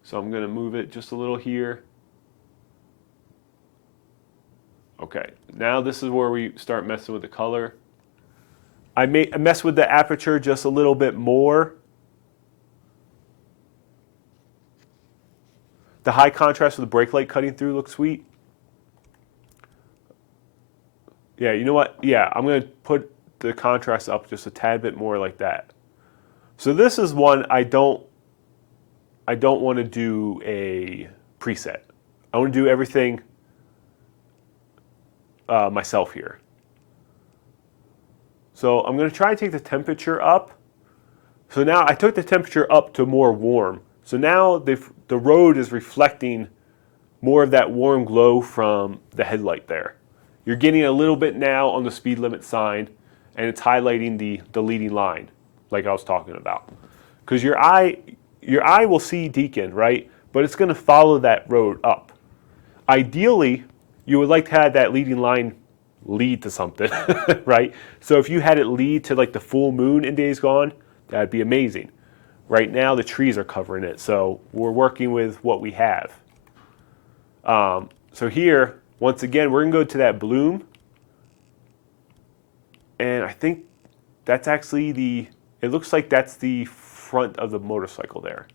So I'm going to move it just a little here. Okay, now this is where we start messing with the color. I mess with the aperture just a little bit more. The high contrast with the brake light cutting through looks sweet. Yeah, you know what? Yeah, I'm going to put the contrast up just a tad bit more like that. So this is one I don't want to do a preset. I want to do everything myself here. So I'm going to try to take the temperature up. So now I took the temperature up to more warm. So now the road is reflecting more of that warm glow from the headlight there. You're getting a little bit now on the speed limit sign, and it's highlighting the leading line, like I was talking about. Because your eye will see Deacon, right? But it's going to follow that road up. Ideally, you would like to have that leading line lead to something, right? So if you had it lead to like the full moon in Days Gone, that'd be amazing. Right now, the trees are covering it, so we're working with what we have. So here, once again, we're going to go to that bloom. And I think that's actually it looks like that's the front of the motorcycle there.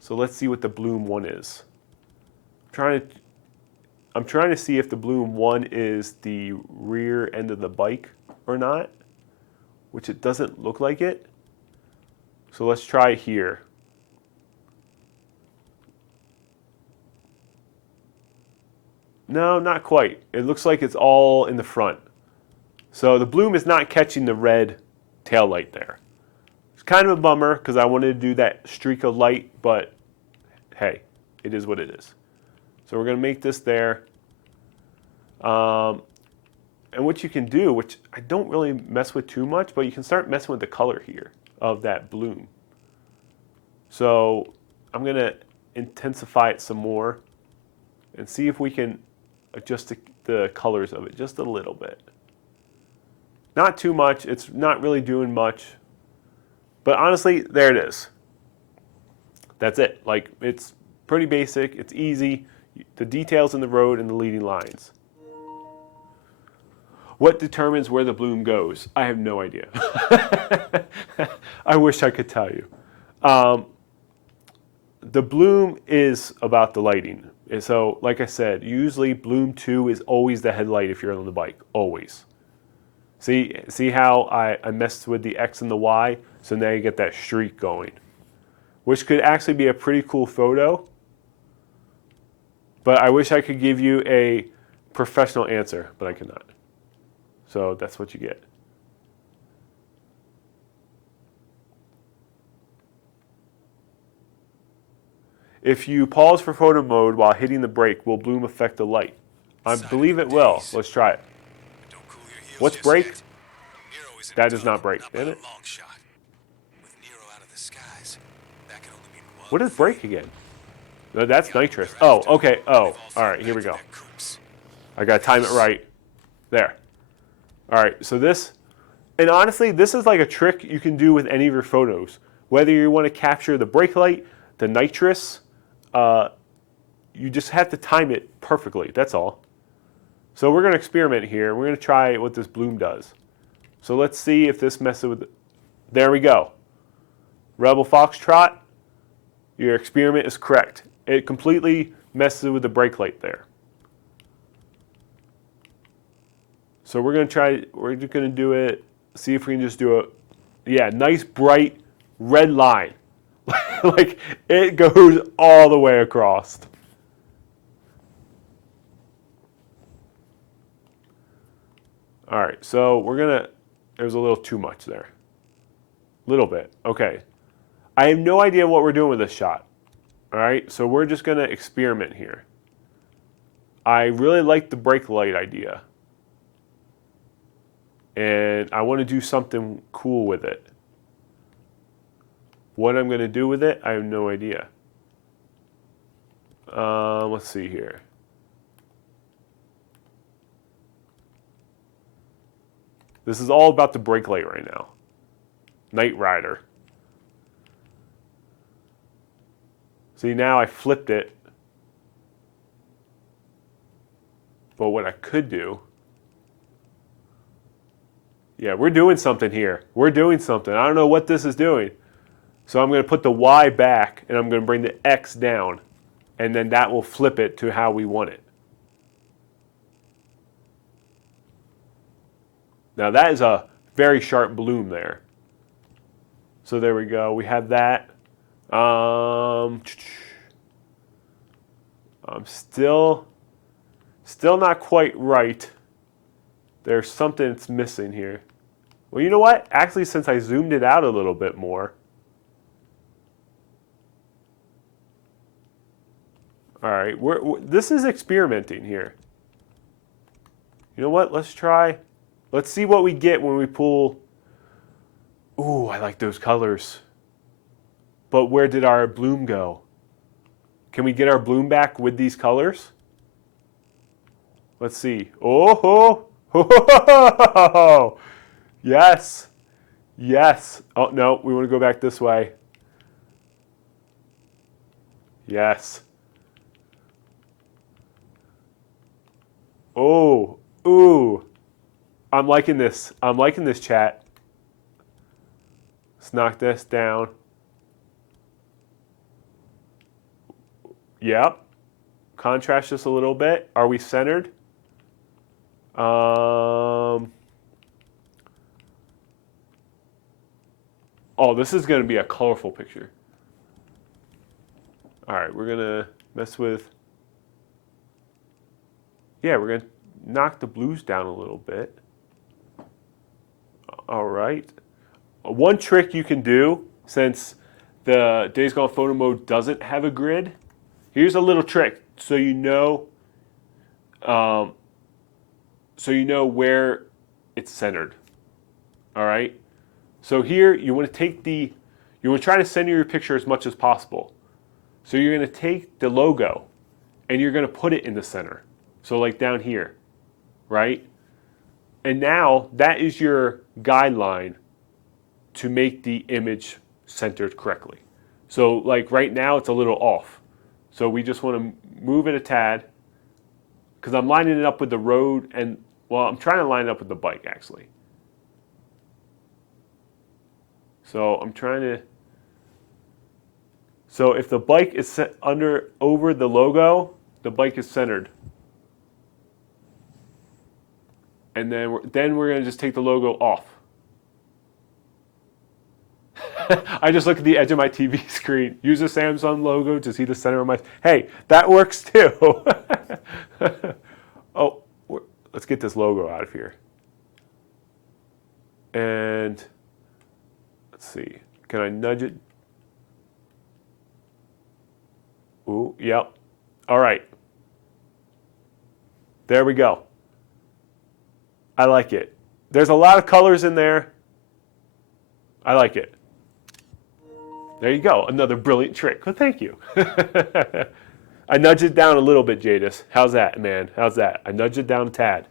So let's see what the bloom one is. I'm trying to see if the bloom one is the rear end of the bike or not, which it doesn't look like it. So let's try it here. No, not quite. It looks like it's all in the front. So the bloom is not catching the red tail light there. It's kind of a bummer because I wanted to do that streak of light, but hey, it is what it is. So we're going to make this there. And what you can do, which I don't really mess with too much, but you can start messing with the color here of that bloom. So I'm going to intensify it some more and see if we can adjust the colors of it just a little bit. Not too much. It's not really doing much. But honestly, there it is. That's it. Like, it's pretty basic. It's easy. The details in the road and the leading lines. What determines where the bloom goes? I have no idea. I wish I could tell you. The bloom is about the lighting. And so, like I said, usually bloom 2 is always the headlight if you're on the bike. Always. See how I messed with the X and the Y? So now you get that streak going. Which could actually be a pretty cool photo. But I wish I could give you a professional answer, but I cannot. So that's what you get. If you pause for photo mode while hitting the brake, will bloom affect the light? I believe it will. Let's try it. What's brake? That does not brake, damn it. What is brake again? No, that's nitrous. Oh, okay. Oh, all right, here we go. I gotta time it right. There. All right, so this, and honestly, this is like a trick you can do with any of your photos. Whether you want to capture the brake light, the nitrous, you just have to time it perfectly, that's all. So we're gonna experiment here. We're gonna try what this bloom does. So let's see if this messes with, there we go. Rebel Foxtrot, your experiment is correct. It completely messes with the brake light there. So we're just gonna do it, see if we can just do a, yeah, nice bright red line. Like, it goes all the way across. All right, so we're gonna, there's a little too much there. Little bit, okay. I have no idea what we're doing with this shot. All right, so we're just gonna experiment here. I really like the brake light idea. And I wanna do something cool with it. What I'm gonna do with it, I have no idea. Let's see here. This is all about the brake light right now. Knight Rider. See, now I flipped it. But what I could do, yeah, we're doing something here. We're doing something. I don't know what this is doing. So I'm going to put the Y back, and I'm going to bring the X down. And then that will flip it to how we want it. Now that is a very sharp bloom there. So there we go. We have that. I'm still not quite right. There's something that's missing here. Well, you know what? Actually, since I zoomed it out a little bit more. All right, this is experimenting here. You know what? Let's try. Let's see what we get when we pull. Ooh, I like those colors. But where did our bloom go? Can we get our bloom back with these colors? Let's see. Oh, ho. Yes. Yes. Oh, no, we want to go back this way. Yes. Oh, ooh. I'm liking this. I'm liking this, chat. Let's knock this down. Yep. Contrast just a little bit. Are we centered? Oh, this is going to be a colorful picture. All right, we're going to mess with... Yeah, we're going to knock the blues down a little bit. All right. One trick you can do, since the Days Gone photo mode doesn't have a grid, here's a little trick so you know where it's centered. All right. So here you want to try to center your picture as much as possible. So you're going to take the logo and you're going to put it in the center. So like down here, right? And now that is your guideline to make the image centered correctly. So like right now it's a little off. So we just want to move it a tad because I'm lining it up with the road and, well, I'm trying to line it up with the bike actually. So I'm trying to, so if the bike is set over the logo, the bike is centered. And then we're going to just take the logo off. I just look at the edge of my TV screen, use the Samsung logo to see the center of my... Hey, that works too. Oh, let's get this logo out of here. And let's see. Can I nudge it? Ooh, yep. All right. There we go. I like it. There's a lot of colors in there. I like it. There you go. Another brilliant trick. Well, thank you. I nudged it down a little bit, Jadis. How's that, man? How's that? I nudged it down a tad.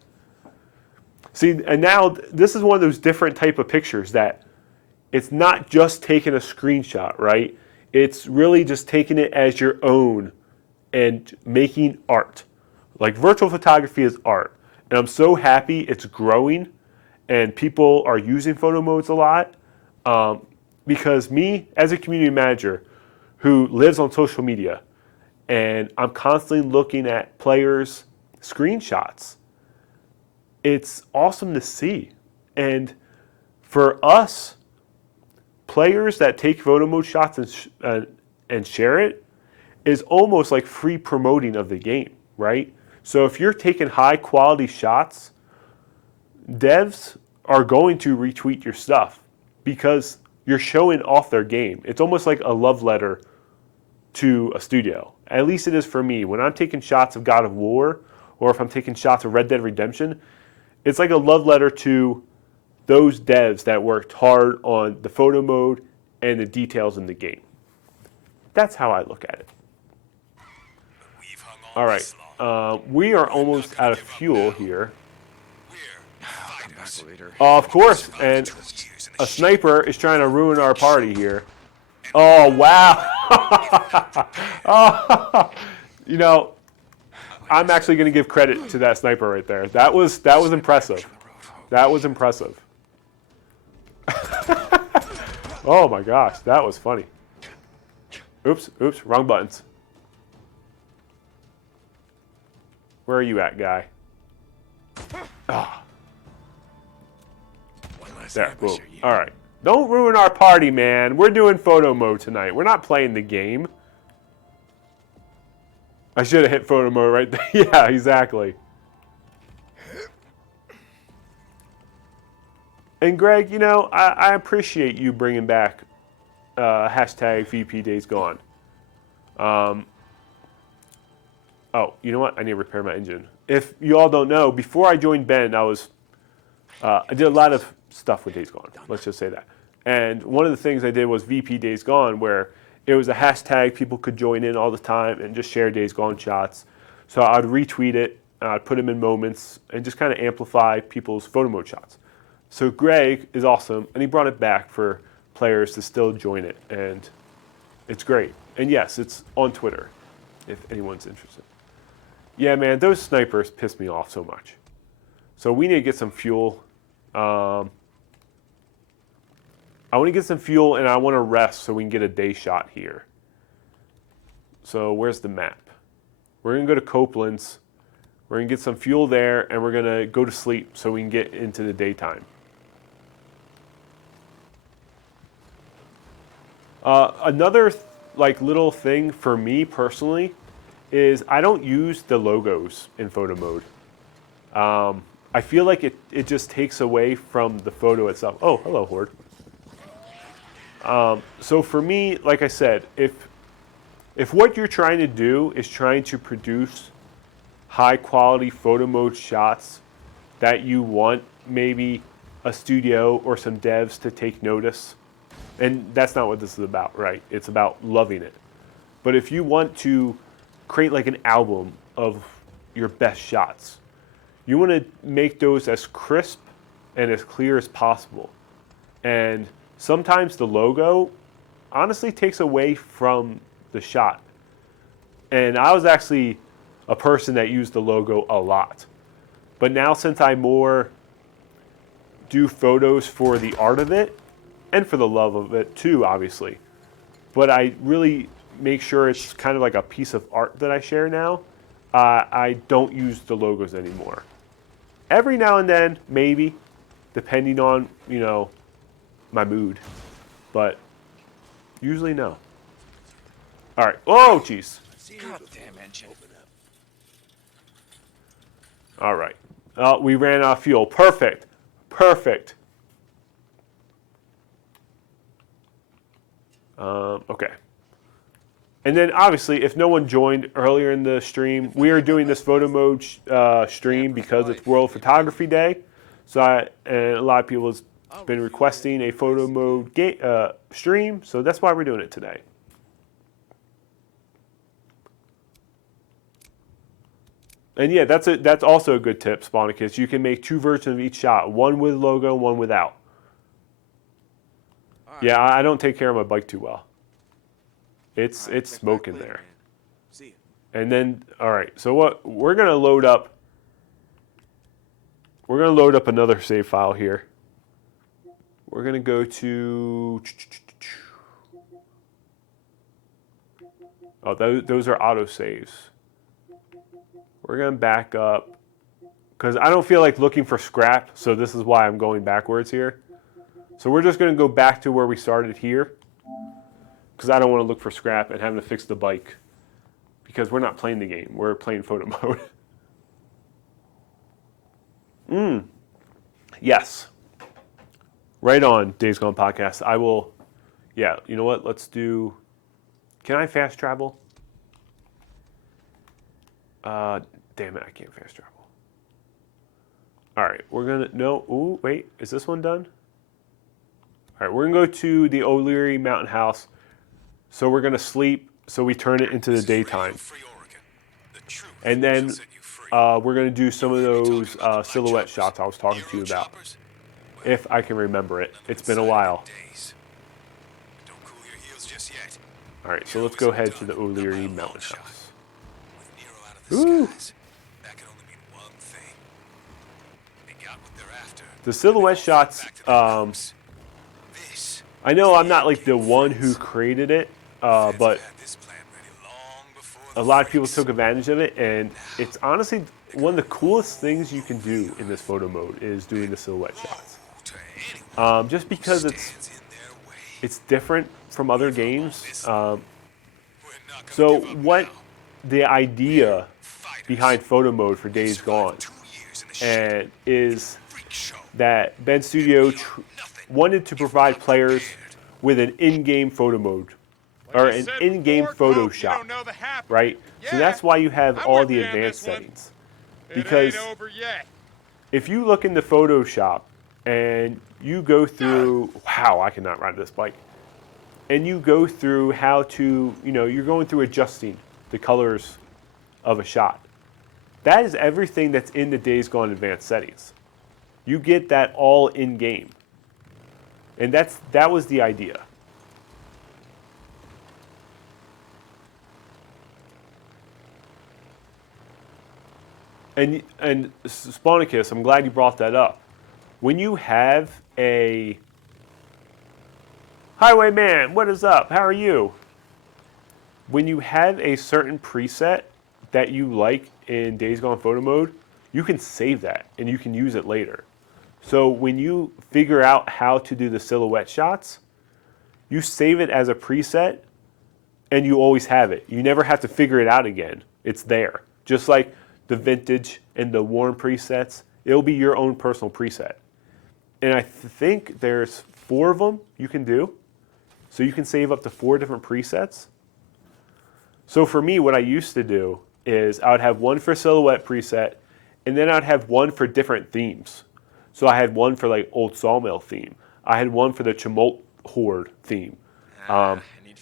See, and now this is one of those different type of pictures that it's not just taking a screenshot, right? It's really just taking it as your own and making art. Like virtual photography is art. And I'm so happy it's growing and people are using photo modes a lot. Because me, as a community manager who lives on social media, and I'm constantly looking at players' screenshots, it's awesome to see. And for us, players that take photo mode shots and share it is almost like free promoting of the game, right? So if you're taking high quality shots, devs are going to retweet your stuff because you're showing off their game. It's almost like a love letter to a studio. At least it is for me. When I'm taking shots of God of War, or if I'm taking shots of Red Dead Redemption, it's like a love letter to those devs that worked hard on the photo mode and the details in the game. That's how I look at it. All right, we are almost out of fuel here. Of course, and a sniper is trying to ruin our party here. Oh, wow. Oh, you know, I'm actually going to give credit to that sniper right there. That was impressive. That was impressive. Oh my gosh, that was funny. Oops, wrong buttons. Where are you at, guy? Ah. There, boom. All right. Don't ruin our party, man. We're doing photo mode tonight. We're not playing the game. I should have hit photo mode right there. Yeah, exactly. And Greg, you know, I appreciate you bringing back hashtag VP Days Gone. Oh, you know what? I need to repair my engine. If you all don't know, before I joined Ben, I did a lot of stuff with Days Gone. Let's just say that. And one of the things I did was VP Days Gone, where it was a hashtag people could join in all the time and just share Days Gone shots. So I'd retweet it, I'd put them in moments, and just kind of amplify people's photo mode shots. So Greg is awesome, and he brought it back for players to still join it, and it's great. And yes, it's on Twitter, if anyone's interested. Yeah, man, those snipers piss me off so much. So we need to get some fuel. I want to get some fuel, and I want to rest so we can get a day shot here. So where's the map? We're going to go to Copeland's. We're going to get some fuel there, and we're going to go to sleep so we can get into the daytime. Another little thing for me personally is I don't use the logos in photo mode. I feel like it just takes away from the photo itself. Oh, hello, Horde. So for me, like I said, if what you're trying to do is trying to produce high quality photo mode shots that you want maybe a studio or some devs to take notice, and that's not what this is about, right? It's about loving it. But if you want to create like an album of your best shots, you want to make those as crisp and as clear as possible. And sometimes the logo honestly takes away from the shot. And I was actually a person that used the logo a lot. But now since I more do photos for the art of it, and for the love of it too, obviously, but I really make sure it's kind of like a piece of art that I share now, I don't use the logos anymore. Every now and then, maybe, depending on, you know, my mood, but usually no. All right. Oh, jeez. Goddamn engine. All right. We ran out of fuel. Perfect. Perfect. Okay. And then obviously, if no one joined earlier in the stream, we are doing this photo mode stream because it's World Photography Day. So and a lot of people have been requesting a photo mode stream, so that's why we're doing it today. And yeah, that's also a good tip, Spawnicus. You can make two versions of each shot, one with logo, one without. Yeah, I don't take care of my bike too well. It's smoking there. And then, all right, so what we're gonna load up. We're gonna load up another save file here. We're gonna go to. Oh, those are auto saves. We're gonna back up because I don't feel like looking for scrap, so this is why I'm going backwards here. So we're just gonna go back to where we started here. because I don't want to look for scrap and having to fix the bike, because we're not playing the game. We're playing photo mode. Yes. Right on, Days Gone podcast. I will, yeah, you know what? Let's do, can I fast travel? Damn it, I can't fast travel. All right, we're gonna, no, ooh, wait, is this one done? All right, we're gonna go to the O'Leary Mountain House. So we're gonna sleep, so we turn it into the daytime. And then we're gonna do some of those silhouette shots I was talking to you about. If I can remember it. It's been a while. All right, so let's go ahead to the O'Leary Mountain House. Ooh. The silhouette shots, I know I'm not like the one who created it, but a lot of people took advantage of it, and it's honestly one of the coolest things you can do in this photo mode is doing the silhouette shots. Just because it's different from other games. So what the idea behind photo mode for Days Gone and is that Ben Studio wanted to provide players with an in-game photo mode or an in-game Photoshop, right? So that's why you have all the advanced settings. Because if you look into Photoshop and you go through, wow, I cannot ride this bike. And you go through how to, you're going through adjusting the colors of a shot. That is everything that's in the Days Gone advanced settings. You get that all in-game. And that was the idea. And Spawnicus, I'm glad you brought that up. When you have a Highwayman, what is up? How are you? When you have a certain preset that you like in Days Gone photo mode, you can save that and you can use it later. So when you figure out how to do the silhouette shots, you save it as a preset and you always have it. You never have to figure it out again. It's there. Just like the vintage and the worn presets, it'll be your own personal preset. And I think there's 4 of them you can do. So you can save up to 4 different presets. So for me, what I used to do is I would have one for silhouette preset, and then I'd have one for different themes. So I had one for like Old Sawmill theme. I had one for the Tumult Horde theme.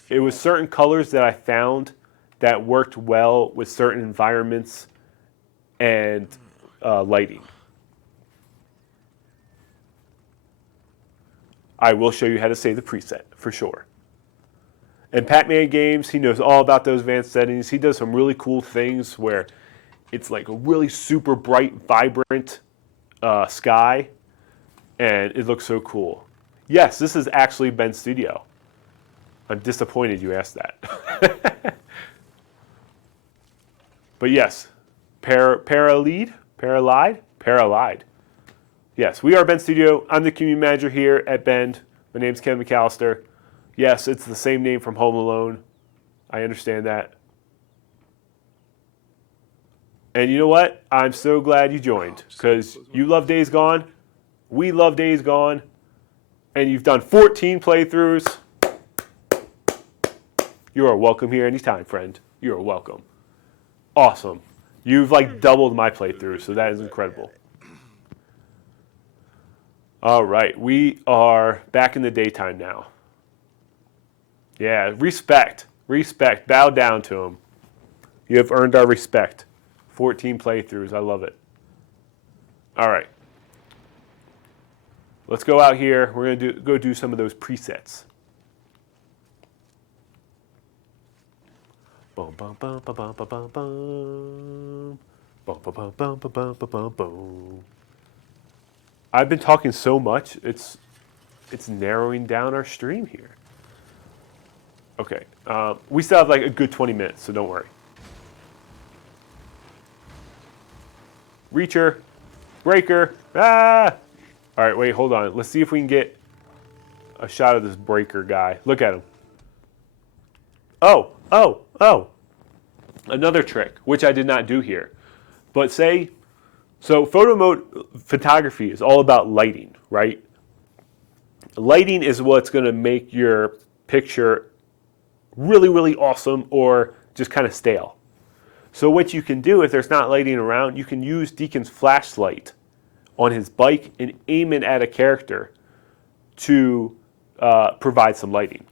It was certain colors that I found that worked well with certain environments and lighting. I will show you how to save the preset, for sure. And Pac-Man Games, he knows all about those advanced settings. He does some really cool things where it's like a really super bright, vibrant sky, and it looks so cool. Yes, this is actually Ben's studio. I'm disappointed you asked that. But yes, Paralide. Yes, we are Ben Studio. I'm the community manager here at Bend. My name's Ken McAllister. Yes, it's the same name from Home Alone. I understand that. And you know what? I'm so glad you joined because you love Days Gone. We love Days Gone. And you've done 14 playthroughs. You are welcome here anytime, friend. You are welcome. Awesome. You've like doubled my playthrough, so that is incredible. All right, we are back in the daytime now. Yeah, respect. Respect. Bow down to him. You have earned our respect. 14 playthroughs. I love it. All right. Let's go out here. We're going to go do some of those presets. Bum, bum, bum, bum, bum, bum, bum, bum. Bum, bum, bum, bum, bum, bum, bum, bum. I've been talking so much, it's narrowing down our stream here. Okay, we still have like a good 20 minutes, so don't worry. Reacher, breaker, ah! All right, wait, hold on. Let's see if we can get a shot of this breaker guy. Look at him. Oh. Another trick, which I did not do here. But so photo mode photography is all about lighting, right? Lighting is what's going to make your picture really, really awesome or just kind of stale. So what you can do if there's not lighting around, you can use Deacon's flashlight on his bike and aim it at a character to provide some lighting.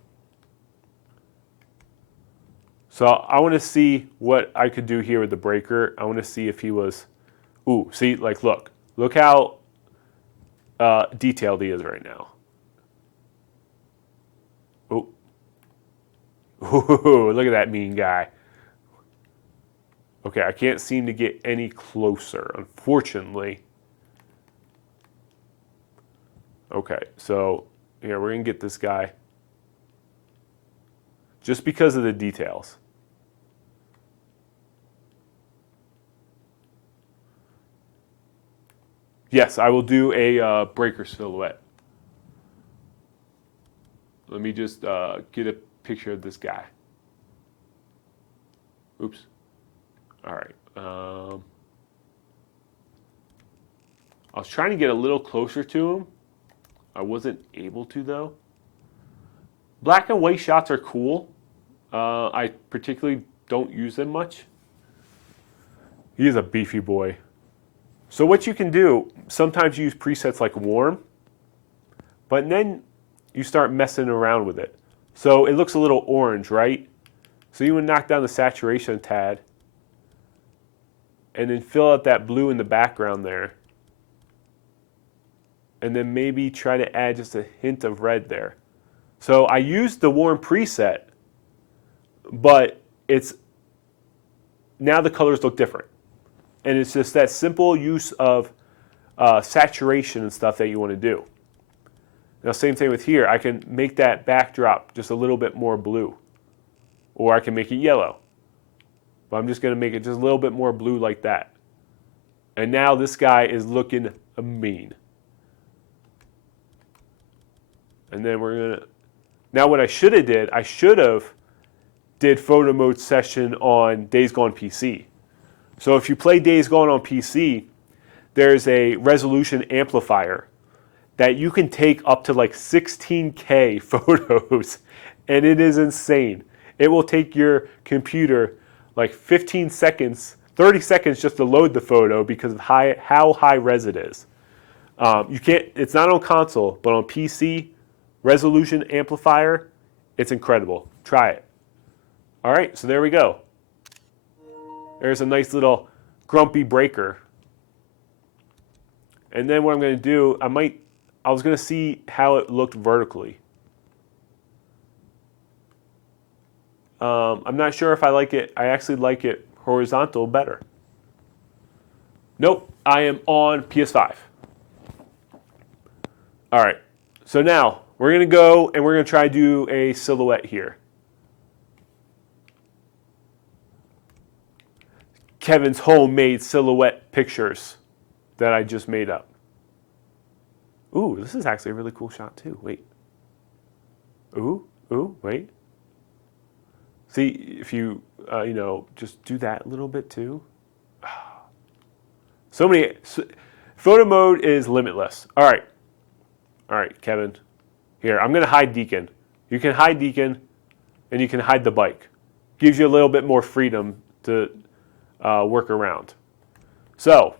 So I want to see what I could do here with the breaker. I want to see if he was, see, like look how detailed he is right now. Ooh, look at that mean guy. Okay, I can't seem to get any closer, unfortunately. Okay, so here, we're going to get this guy just because of the details. Yes, I will do a breaker silhouette. Let me just get a picture of this guy. Oops. All right. I was trying to get a little closer to him. I wasn't able to, though. Black and white shots are cool. I particularly don't use them much. He is a beefy boy. So what you can do, sometimes you use presets like warm, but then you start messing around with it. So it looks a little orange, right? So you would knock down the saturation a tad and then fill out that blue in the background there. And then maybe try to add just a hint of red there. So I used the warm preset, but now the colors look different. And it's just that simple use of saturation and stuff that you want to do. Now, same thing with here. I can make that backdrop just a little bit more blue. Or I can make it yellow. But I'm just going to make it just a little bit more blue like that. And now this guy is looking mean. And then we're going to... Now what I should have did photo mode session on Days Gone PC. So if you play Days Gone on PC, there's a resolution amplifier that you can take up to like 16K photos, and it is insane. It will take your computer like 15 seconds, 30 seconds just to load the photo because of how high res it is. It's not on console, but on PC, resolution amplifier, it's incredible. Try it. All right, so there we go. There's a nice little grumpy breaker. And then what I'm going to do, I was going to see how it looked vertically. I'm not sure if I like it. I actually like it horizontal better. Nope, I am on PS5. All right, so now we're going to go and we're going to try to do a silhouette here. Kevin's homemade silhouette pictures that I just made up. Ooh, this is actually a really cool shot too. Wait. Ooh, wait. See, if you, just do that a little bit too. Photo mode is limitless. All right, Kevin. Here, I'm going to hide Deacon. You can hide Deacon, and you can hide the bike. Gives you a little bit more freedom to work around. So,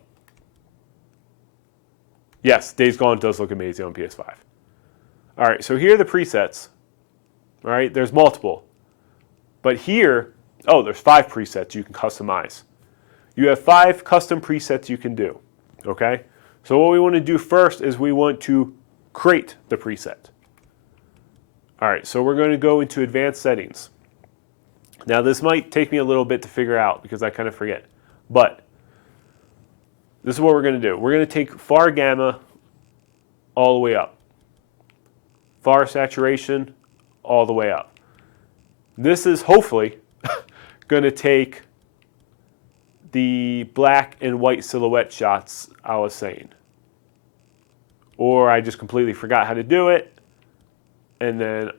yes, Days Gone does look amazing on PS5. All right, so here are the presets. All right, there's multiple. But here, there's 5 presets you can customize. You have 5 custom presets you can do, okay? So what we want to do first is we want to create the preset. All right, so we're going to go into advanced settings. Now this might take me a little bit to figure out because I kind of forget, but this is what we're going to do. We're going to take far gamma all the way up. Far saturation all the way up. This is hopefully going to take the black and white silhouette shots I was saying. Or I just completely forgot how to do it, and then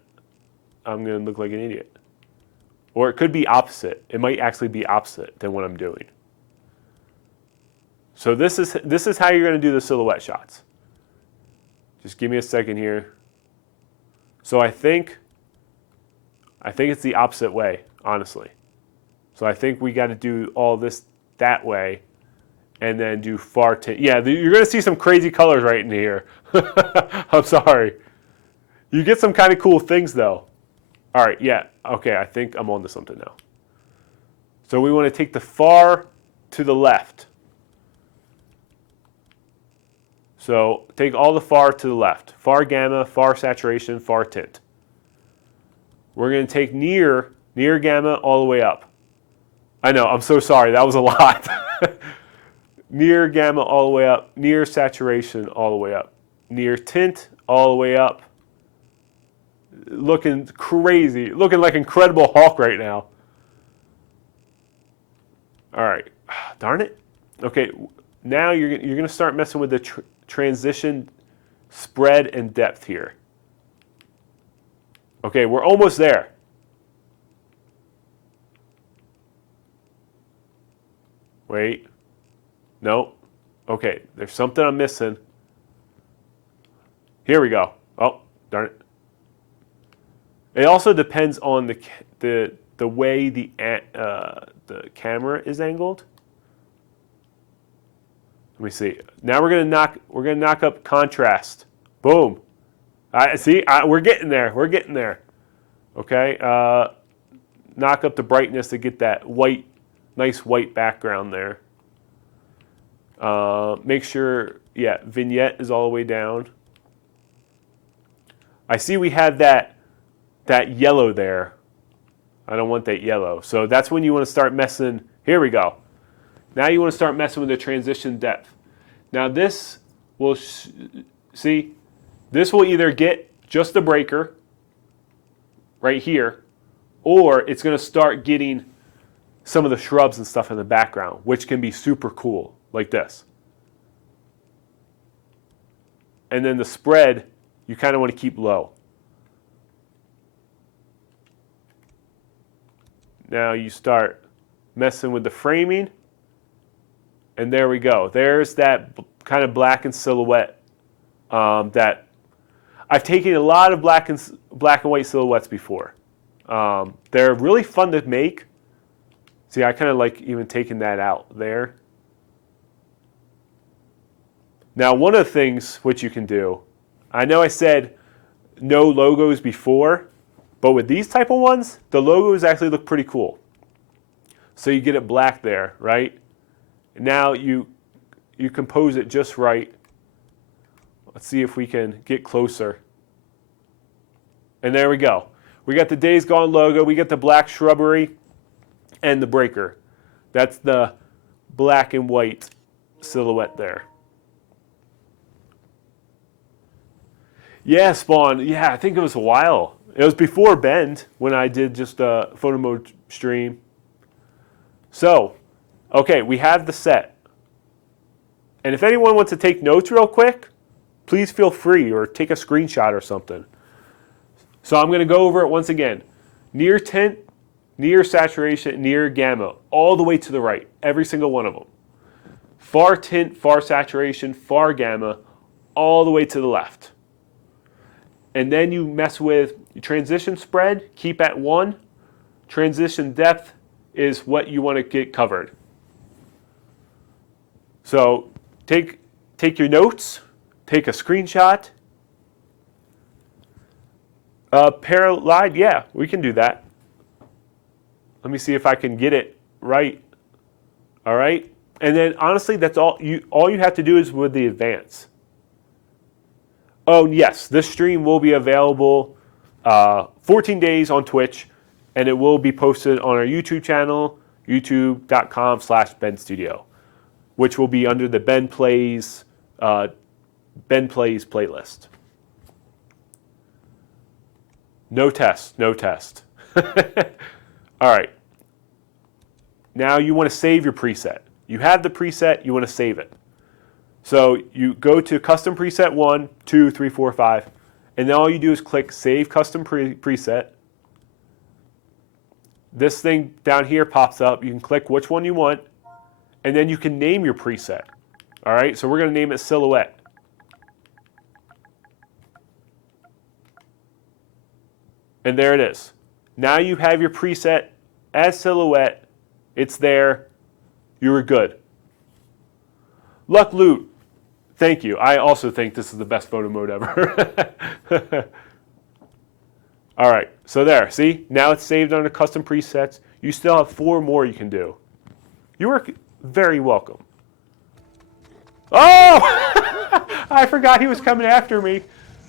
I'm going to look like an idiot. Or it could be opposite. It might actually be opposite than what I'm doing. So this is how you're going to do the silhouette shots. Just give me a second here. So I think it's the opposite way, honestly. So I think we got to do all this that way and then do far tint. Yeah, you're going to see some crazy colors right in here. I'm sorry. You get some kind of cool things though. All right, yeah, okay, I think I'm on to something now. So we want to take the far to the left. So take all the far to the left. Far gamma, far saturation, far tint. We're going to take near gamma all the way up. I know, I'm so sorry, that was a lot. Near gamma all the way up, near saturation all the way up, near tint all the way up. Looking crazy, looking like Incredible Hulk right now. All right, darn it. Okay, now you're going to start messing with the transition, spread, and depth here. Okay, we're almost there. Wait. No. Okay, there's something I'm missing. Here we go. Oh, darn it. It also depends on the way the camera is angled. Let me see. Now we're gonna knock up contrast. Boom. See, we're getting there. We're getting there. Okay. Knock up the brightness to get that white, nice white background there. Make sure, yeah, vignette is all the way down. I see we have that yellow there. I don't want that yellow. So that's when you want to start messing. Here we go. Now you want to start messing with the transition depth. Now this will, see, this will either get just the breaker right here, or it's going to start getting some of the shrubs and stuff in the background, which can be super cool, like this. And then the spread, you kind of want to keep low. Now you start messing with the framing, and there we go. There's that kind of blackened silhouette that I've taken a lot of black and white silhouettes before. They're really fun to make. See, I kind of like even taking that out there. Now, one of the things which you can do, I know I said no logos before, but with these type of ones, the logos actually look pretty cool. So you get it black there, right? Now you compose it just right. Let's see if we can get closer. And there we go. We got the Days Gone logo, we got the black shrubbery, and the breaker. That's the black and white silhouette there. Yeah, Spawn. Yeah, I think it was a while. It was before Bend when I did just a photo mode stream. So, okay, we have the set. And if anyone wants to take notes real quick, please feel free, or take a screenshot or something. So I'm going to go over it once again. Near tint, near saturation, near gamma, all the way to the right, every single one of them. Far tint, far saturation, far gamma, all the way to the left. And then you mess with transition spread, keep at 1. Transition depth is what you want to get covered. So take your notes, take a screenshot. Parallel, yeah, we can do that. Let me see if I can get it right. All right, and then honestly, that's all you have to do is with the advance. Oh yes, this stream will be available 14 days on Twitch, and it will be posted on our YouTube channel, youtube.com/BenStudio, which will be under the Ben Plays playlist. No test. All right. Now you want to save your preset. You have the preset, you want to save it. So you go to custom preset 1, 2, 3, 4, 5, and then all you do is click Save Custom Preset. this thing down here pops up. You can click which one you want, and then you can name your preset. All right, so we're going to name it Silhouette. And there it is. Now you have your preset as Silhouette. It's there. You were good. Luck Loot. Thank you. I also think this is the best photo mode ever. All right, so there. See, now it's saved under custom presets. You still have 4 more you can do. You are very welcome. Oh! I forgot he was coming after me.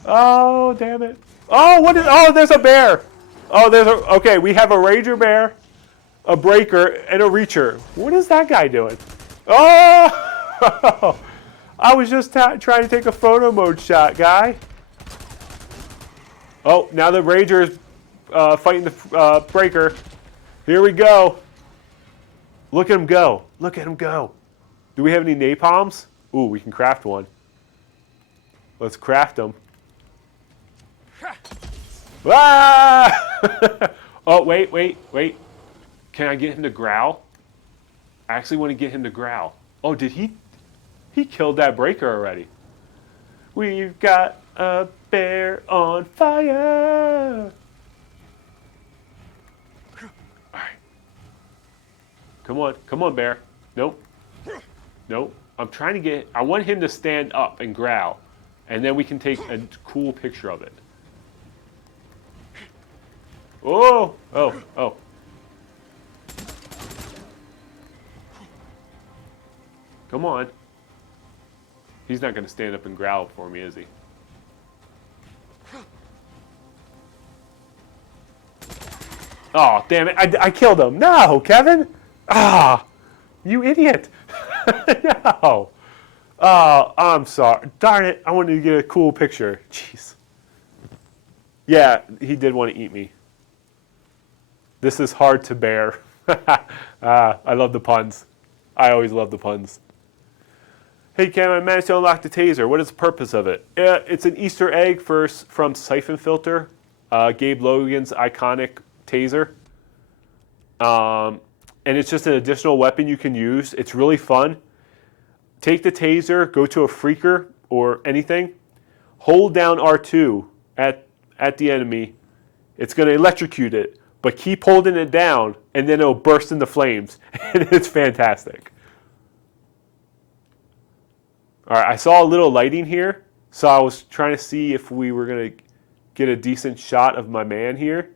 Oh, damn it. Oh, what is, oh, there's a bear. Oh, okay, we have a Ranger bear, a breaker, and a reacher. What is that guy doing? Oh! I was just trying to take a photo mode shot, guy. Oh, now the Ranger is fighting the breaker. Here we go. Look at him go. Look at him go. Do we have any napalms? Ooh, we can craft one. Let's craft them. Ah! Oh, wait. Can I get him to growl? I actually want to get him to growl. Oh, did he? He killed that breaker already. We've got a bear on fire. All right. Come on, bear. Nope. I'm trying to get, I want him to stand up and growl, and then we can take a cool picture of it. Oh. Come on. He's not going to stand up and growl for me, is he? Oh, damn it. I killed him. No, Kevin. Ah, you idiot. No. Oh, I'm sorry. Darn it. I wanted to get a cool picture. Jeez. Yeah, he did want to eat me. This is hard to bear. I love the puns. I always love the puns. Hey, Cam, I managed to unlock the taser. What is the purpose of it? It's an Easter egg from Siphon Filter, Gabe Logan's iconic taser. And it's just an additional weapon you can use. It's really fun. Take the taser, go to a freaker or anything, hold down R2 at the enemy. It's going to electrocute it, but keep holding it down, and then it'll burst into flames. And it's fantastic. All right, I saw a little lighting here, so I was trying to see if we were going to get a decent shot of my man here.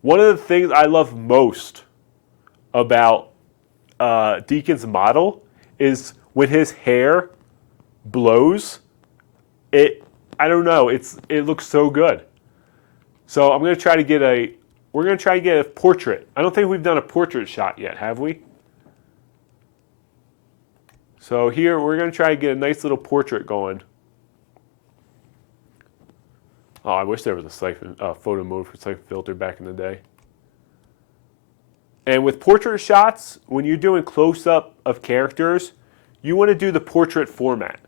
One of the things I love most about Deacon's model is when his hair blows, I don't know, it looks so good. So I'm going to try to get we're going to try to get a portrait. I don't think we've done a portrait shot yet, have we? So here, we're going to try to get a nice little portrait going. Oh, I wish there was a photo mode for Siphon Filter back in the day. And with portrait shots, when you're doing close-up of characters, you want to do the portrait format,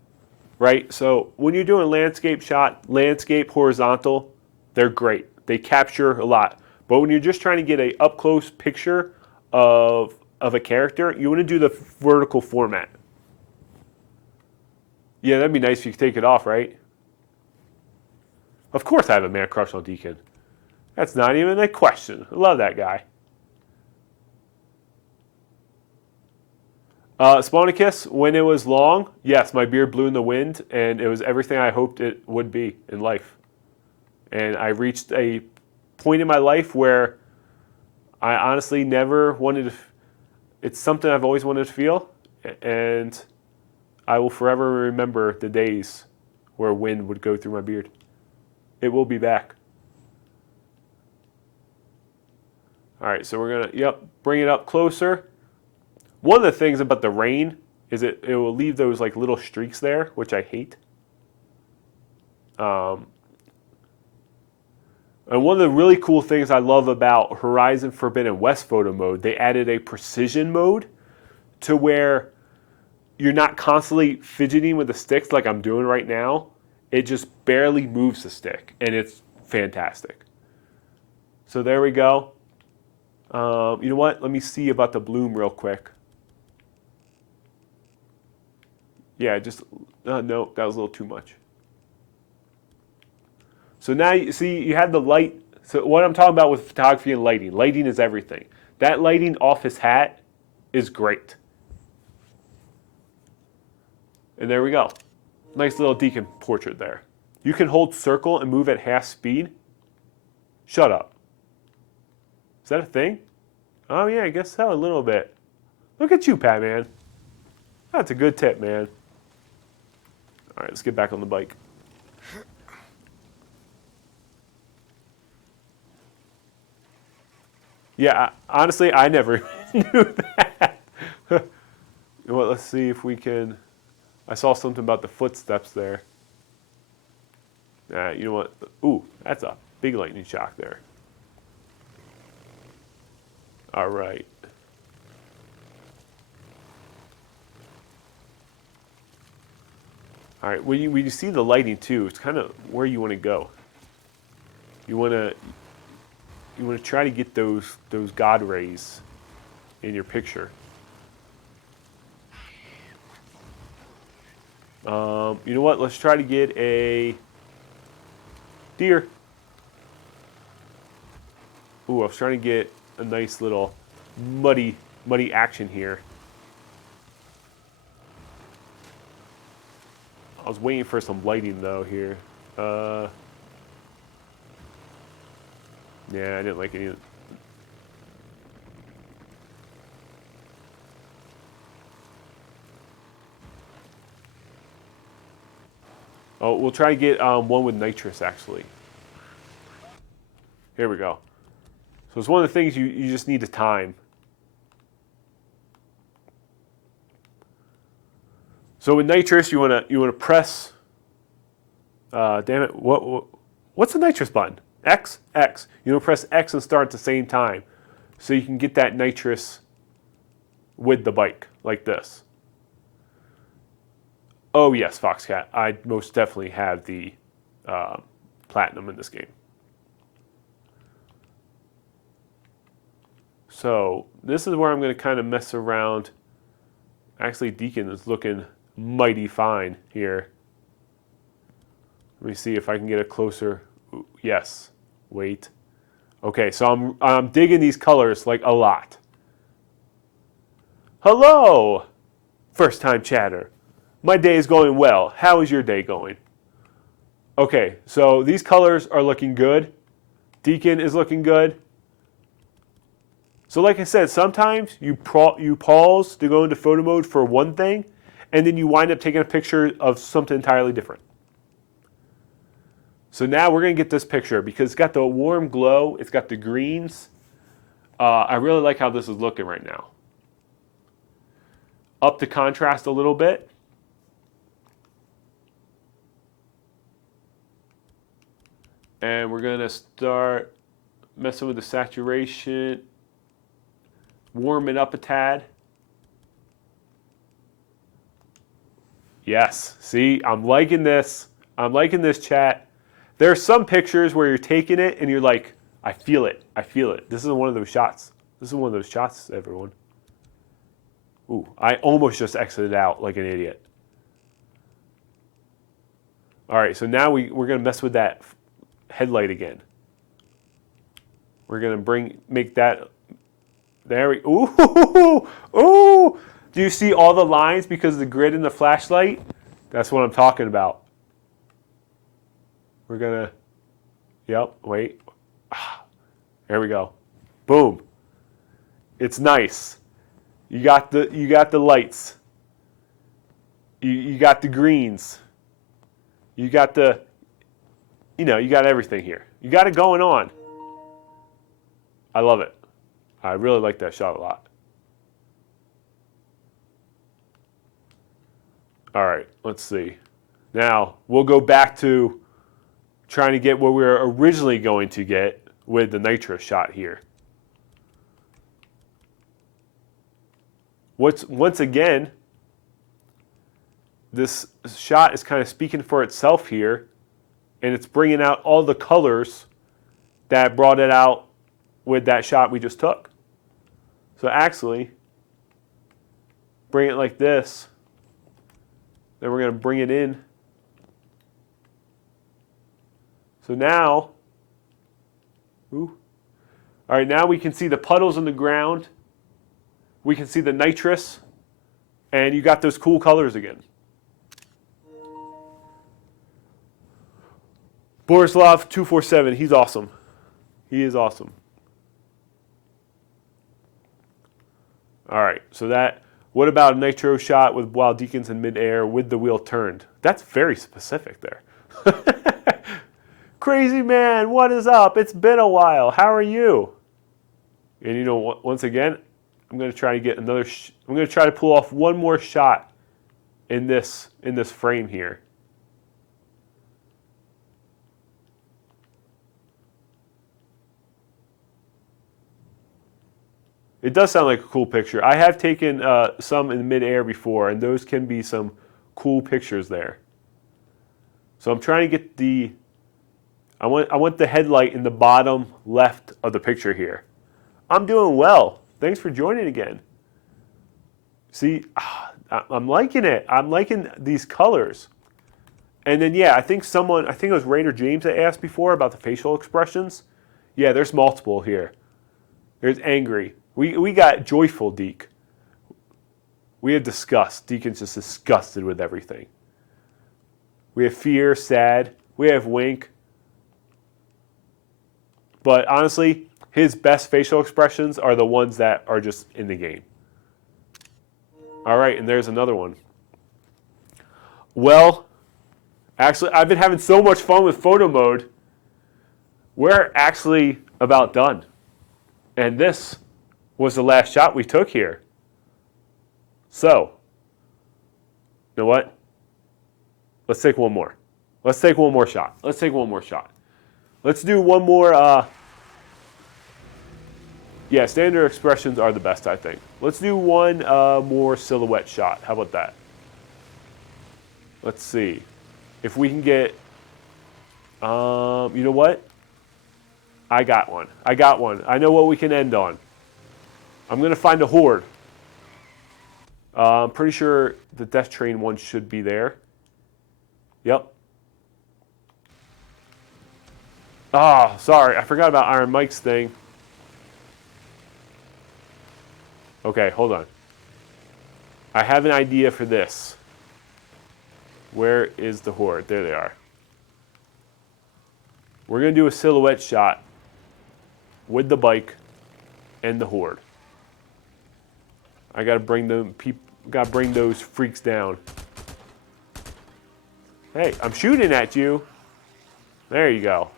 right? So when you're doing a landscape shot, landscape, horizontal, they're great. They capture a lot. But when you're just trying to get an up-close picture of a character, you want to do the vertical format. Yeah, that'd be nice if you could take it off, right? Of course I have a man crush on Deacon. That's not even a question. I love that guy. Spawnicus, when it was long, yes, my beard blew in the wind, and it was everything I hoped it would be in life. And I reached a point in my life where I honestly never wanted to, it's something I've always wanted to feel, and I will forever remember the days where wind would go through my beard. It will be back. All right, so we're gonna, bring it up closer. One of the things about the rain is it will leave those like little streaks there, which I hate. And one of the really cool things I love about Horizon Forbidden West photo mode, they added a precision mode to where you're not constantly fidgeting with the sticks like I'm doing right now. It just barely moves the stick, and it's fantastic. So there we go. You know what? Let me see about the bloom real quick. Yeah, just, no, that was a little too much. So now you see you had the light. So what I'm talking about with photography and lighting. Lighting is everything. That lighting off his hat is great. And there we go. Nice little Deacon portrait there. You can hold circle and move at half speed. Shut up. Is that a thing? Oh yeah, I guess so, a little bit. Look at you, Pat, man. That's a good tip, man. All right, let's get back on the bike. Yeah, honestly, I never knew that. Well, let's see if we can. I saw something about the footsteps there. You know what? Ooh, that's a big lightning shock there. All right. All right, when you see the lighting too, it's kind of where you want to go. You want to try to get those God rays in your picture. You know what? Let's try to get a deer. Ooh, I was trying to get a nice little muddy action here. I was waiting for some lighting though here. Yeah, I didn't like any. Oh, we'll try to get one with nitrous actually. Here we go. So it's one of the things you just need to time. So with nitrous, you wanna press. Damn it! What's the nitrous button? X. You wanna press X and start at the same time, so you can get that nitrous with the bike like this. Oh yes, Foxcat. I most definitely have the platinum in this game. So this is where I'm going to kind of mess around. Actually, Deacon is looking mighty fine here. Let me see if I can get a closer. Ooh, yes. Wait. Okay, so I'm digging these colors like a lot. Hello, first time chatter. My day is going well. How is your day going? Okay, so these colors are looking good. Deacon is looking good. So like I said, sometimes you pause to go into photo mode for one thing, and then you wind up taking a picture of something entirely different. So now we're going to get this picture because it's got the warm glow, it's got the greens. I really like how this is looking right now. Up the contrast a little bit. And we're going to start messing with the saturation. Warm it up a tad. Yes, see, I'm liking this. I'm liking this, chat. There are some pictures where you're taking it and you're like, I feel it. I feel it. This is one of those shots. This is one of those shots, everyone. Ooh, I almost just exited out like an idiot. All right, so now we're going to mess with that headlight again. We're going to make that, there we, ooh, ooh. Do you see all the lines because of the grid in the flashlight? That's what I'm talking about. We're going to, yep, wait. There we go. Boom. It's nice. You got the lights. You got the greens. You got the, you got everything here. You got it going on. I love it. I really like that shot a lot. All right, let's see. Now, we'll go back to trying to get what we were originally going to get with the Nitro Shot here. Once again, this shot is kind of speaking for itself here, and it's bringing out all the colors that brought it out with that shot we just took. So actually, bring it like this. Then we're going to bring it in. So now, all right, now we can see the puddles in the ground. We can see the nitrous, and you got those cool colors again. Borislav 247, he's awesome. He is awesome. All right, so that, what about a nitro shot with Wild Deacons in midair with the wheel turned? That's very specific there. Crazy man, what is up? It's been a while. How are you? And you know, once again, I'm going to try to get another, I'm going to try to pull off one more shot in this frame here. It does sound like a cool picture. I have taken some in midair before, and those can be some cool pictures there. So I'm trying to get the, I want the headlight in the bottom left of the picture here. I'm doing well. Thanks for joining again. See, I'm liking it. I'm liking these colors. And then, yeah, I think it was Raider James that asked before about the facial expressions. Yeah, there's multiple here. There's angry. We got joyful Deke. We have disgust. Deacon's just disgusted with everything. We have fear, sad. We have wink. But honestly, his best facial expressions are the ones that are just in the game. All right, and there's another one. Well, actually, I've been having so much fun with photo mode. We're actually about done. And this was the last shot we took here. So, you know what? Let's take one more. Let's take one more shot. Let's take one more shot. Let's do one more. Yeah, standard expressions are the best, I think. Let's do one more silhouette shot. How about that? Let's see if we can get. You know what? I got one. I got one. I know what we can end on. I'm going to find a horde. I'm pretty sure the Death Train one should be there. Yep. Ah, sorry. I forgot about Iron Mike's thing. Okay, hold on. I have an idea for this. Where is the horde? There they are. We're going to do a silhouette shot with the bike and the horde. I gotta bring those freaks down. Hey, I'm shooting at you. There you go.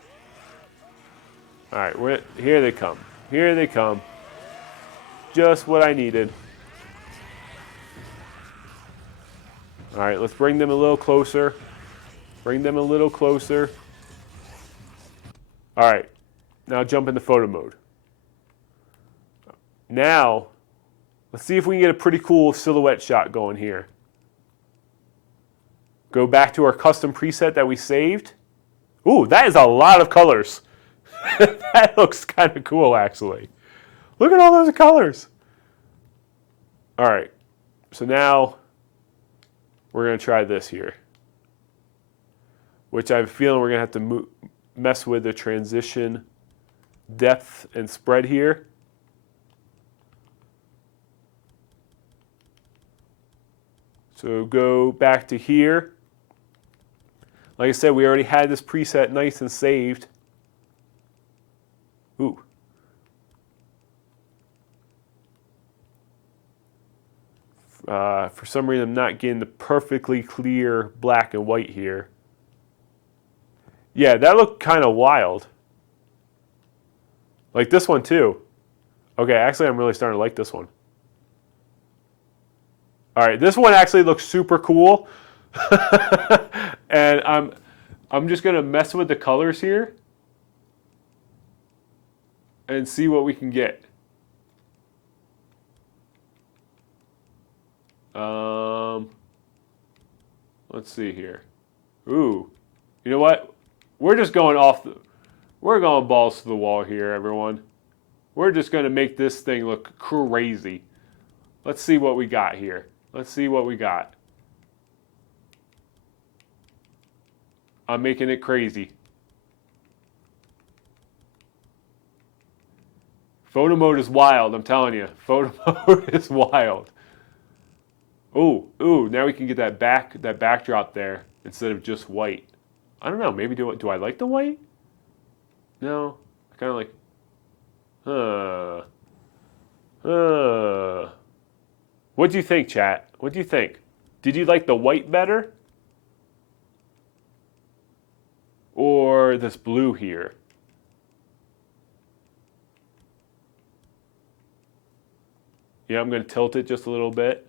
All right, here they come. Here they come. Just what I needed. All right, let's bring them a little closer. Bring them a little closer. All right, now jump into photo mode. Now, let's see if we can get a pretty cool silhouette shot going here. Go back to our custom preset that we saved. Ooh, that is a lot of colors. That looks kind of cool, actually. Look at all those colors. All right, so now we're going to try this here, which I have a feeling we're going to have to mess with the transition depth and spread here. So go back to here. Like I said, we already had this preset nice and saved. Ooh. For some reason, I'm not getting the perfectly clear black and white here. Yeah, that looked kind of wild. Like this one too. Okay, actually, I'm really starting to like this one. All right, this one actually looks super cool. And I'm just going to mess with the colors here and see what we can get. Let's see here. Ooh, you know what? We're just going we're going balls to the wall here, everyone. We're just going to make this thing look crazy. Let's see what we got here. Let's see what we got. I'm making it crazy. Photo mode is wild, I'm telling you. Photo mode is wild. Ooh, now we can get that backdrop there instead of just white. I don't know, maybe do I like the white? No, I kind of like, What do you think, chat? What do you think? Did you like the white better? Or this blue here? Yeah, I'm going to tilt it just a little bit.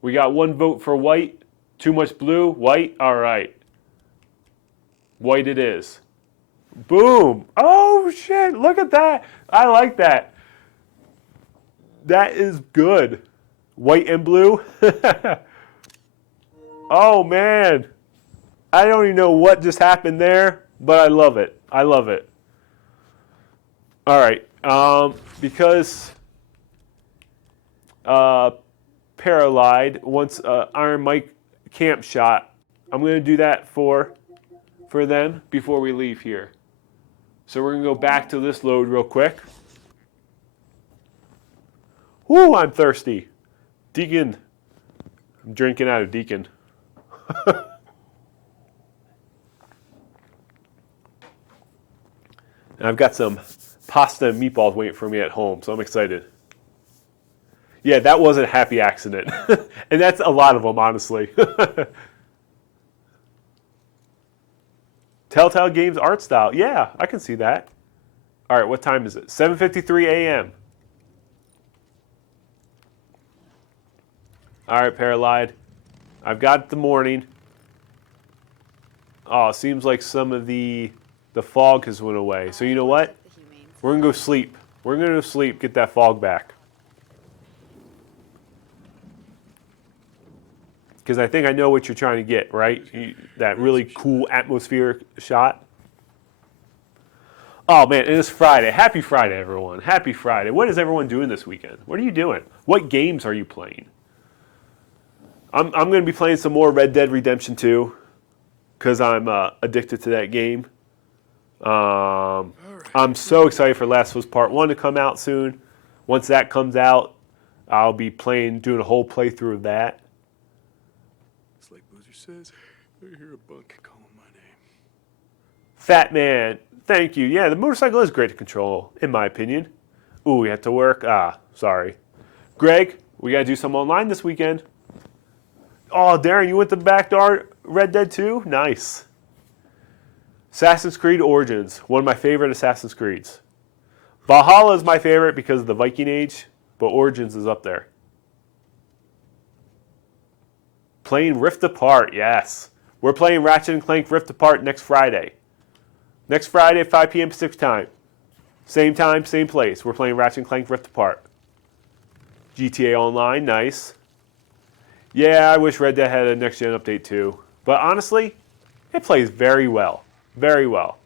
We got one vote for white. Too much blue. White. All right. White it is. Boom. Oh, shit. Look at that. I like that. That is good. White and blue. Oh, man. I don't even know what just happened there, but I love it. I love it. All right. Because Paralide wants Iron Mike camp shot, I'm going to do that for them before we leave here. So we're going to go back to this load real quick. Whoo, I'm thirsty. Deacon. I'm drinking out of Deacon. And I've got some pasta and meatballs waiting for me at home, so I'm excited. Yeah, that was a happy accident. And that's a lot of them, honestly. Telltale Games art style. Yeah, I can see that. All right, what time is it? 7:53 a.m. All right, Paralide. I've got the morning. Oh, it seems like some of the fog has went away. So you know what? We're going to go sleep. We're going to go sleep, get that fog back. Because I think I know what you're trying to get, right? That really cool atmospheric shot. Oh, man, it is Friday. Happy Friday, everyone. Happy Friday. What is everyone doing this weekend? What are you doing? What games are you playing? I'm going to be playing some more Red Dead Redemption 2 because I'm addicted to that game. I'm so excited for Last of Us Part 1 to come out soon. Once that comes out, I'll be doing a whole playthrough of that. It's like Boozer says, I hear a bunk calling my name. Fat Man, thank you. Yeah, the motorcycle is great to control, in my opinion. Ooh, we have to work. Sorry. Greg, we got to do some online this weekend. Oh, Darren, you went to back to Red Dead 2? Nice. Assassin's Creed Origins, one of my favorite Assassin's Creeds. Valhalla is my favorite because of the Viking Age, but Origins is up there. Playing Rift Apart, yes. We're playing Ratchet & Clank Rift Apart next Friday. Next Friday at 5 p.m. Pacific time. Same time, same place. We're playing Ratchet & Clank Rift Apart. GTA Online, nice. Yeah, I wish Red Dead had a next-gen update too. But honestly, it plays very well. Very well.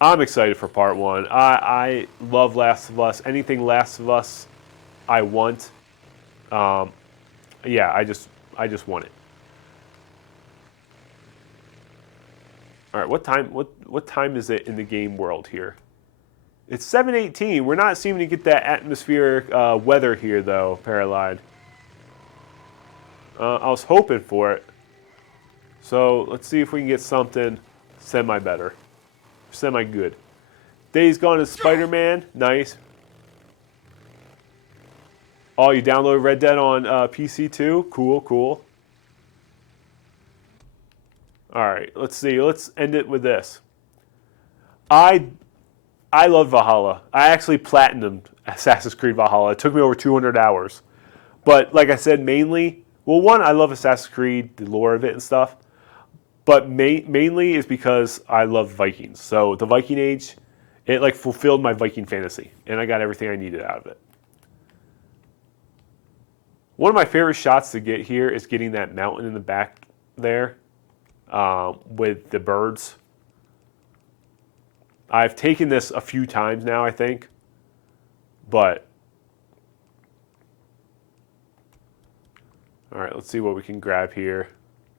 I'm excited for Part 1. I love Last of Us. Anything Last of Us I want. Yeah, I just want it. All right, what time is it in the game world here? It's 7:18. We're not seeming to get that atmospheric weather here, though, Paralide. I was hoping for it. So let's see if we can get something semi-better. Semi-good. Days Gone as Spider-Man. Nice. Oh, you downloaded Red Dead on PC too? Cool, cool. All right, let's see. Let's end it with this. I love Valhalla. I actually platinumed Assassin's Creed Valhalla. It took me over 200 hours. But like I said, mainly, well, one, I love Assassin's Creed, the lore of it and stuff. But mainly is because I love Vikings. So the Viking Age, it like fulfilled my Viking fantasy. And I got everything I needed out of it. One of my favorite shots to get here is getting that mountain in the back there. with the birds. I've taken this a few times now, I think, but all right, let's see what we can grab here.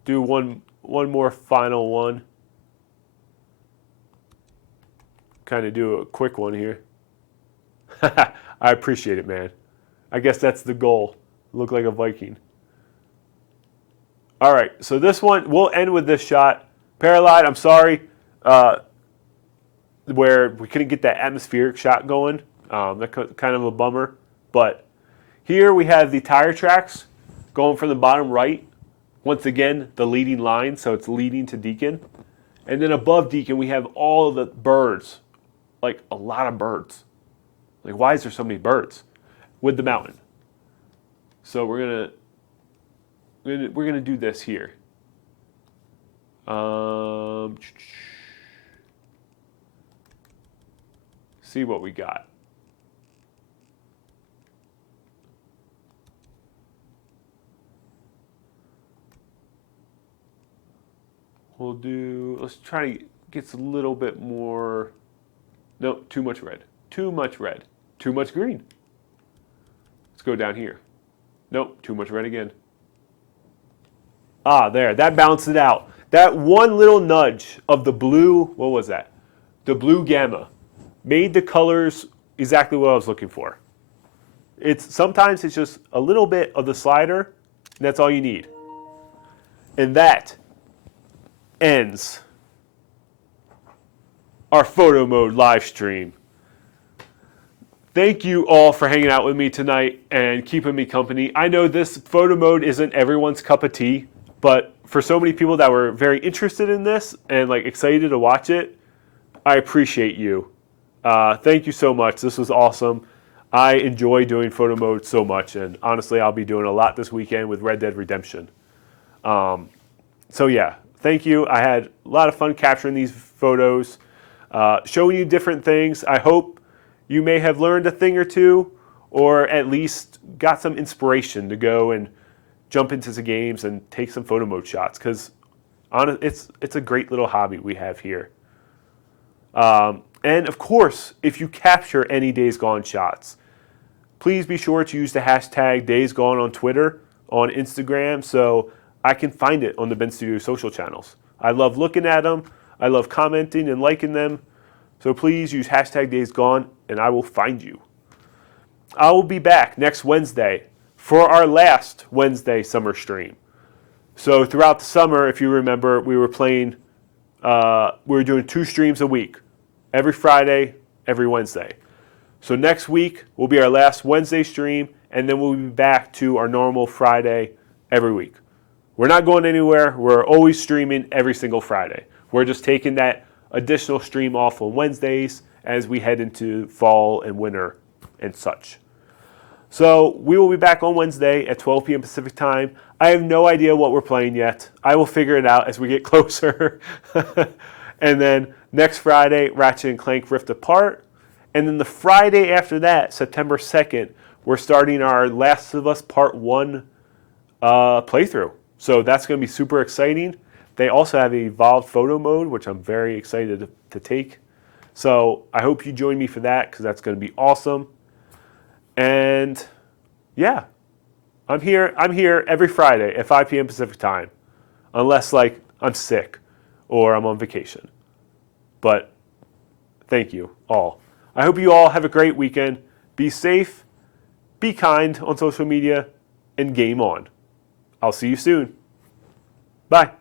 Do one more final one. Kind of do a quick one here. I appreciate it, man. I guess that's the goal. Look like a Viking. All right, so this one, we'll end with this shot. Paralyte, I'm sorry, where we couldn't get that atmospheric shot going. That's kind of a bummer. But here we have the tire tracks going from the bottom right. Once again, the leading line, so it's leading to Deacon. And then above Deacon, we have all of the birds, like a lot of birds. Like, why is there so many birds with the mountain? So we're gonna do this here. See what we got. Let's try to get a little bit more. No, too much red. Too much red. Too much green. Let's go down here. Nope, too much red again. Ah, there, that balanced it out. That one little nudge of the blue, what was that? The blue gamma made the colors exactly what I was looking for. Sometimes it's just a little bit of the slider, and that's all you need. And that ends our photo mode live stream. Thank you all for hanging out with me tonight and keeping me company. I know this photo mode isn't everyone's cup of tea, but for so many people that were very interested in this and like excited to watch it, I appreciate you. Thank you so much. This was awesome. I enjoy doing photo mode so much, and honestly, I'll be doing a lot this weekend with Red Dead Redemption. So yeah, thank you. I had a lot of fun capturing these photos, showing you different things. I hope you may have learned a thing or two, or at least got some inspiration to go and jump into the games and take some photo mode shots, because it's a great little hobby we have here. And of course, if you capture any Days Gone shots, please be sure to use the hashtag Days Gone on Twitter, on Instagram, so I can find it on the Ben Studio social channels. I love looking at them. I love commenting and liking them. So please use hashtag Days Gone, and I will find you. I will be back next Wednesday for our last Wednesday summer stream. So throughout the summer, if you remember, we were doing 2 streams a week, every Friday, every Wednesday. So next week will be our last Wednesday stream, and then we'll be back to our normal Friday every week. We're not going anywhere. We're always streaming every single Friday. We're just taking that additional stream off on Wednesdays as we head into fall and winter and such. So we will be back on Wednesday at 12 p.m. Pacific time. I have no idea what we're playing yet. I will figure it out as we get closer. And then next Friday, Ratchet and Clank Rift Apart. And then the Friday after that, September 2nd, we're starting our Last of Us Part 1 playthrough. So that's going to be super exciting. They also have an evolved photo mode, which I'm very excited to take. So I hope you join me for that, because that's going to be awesome. And yeah, I'm here every Friday at 5 p.m. Pacific time, unless like I'm sick or I'm on vacation. But thank you all. I hope you all have a great weekend. Be safe, be kind on social media, and game on. I'll see you soon. Bye.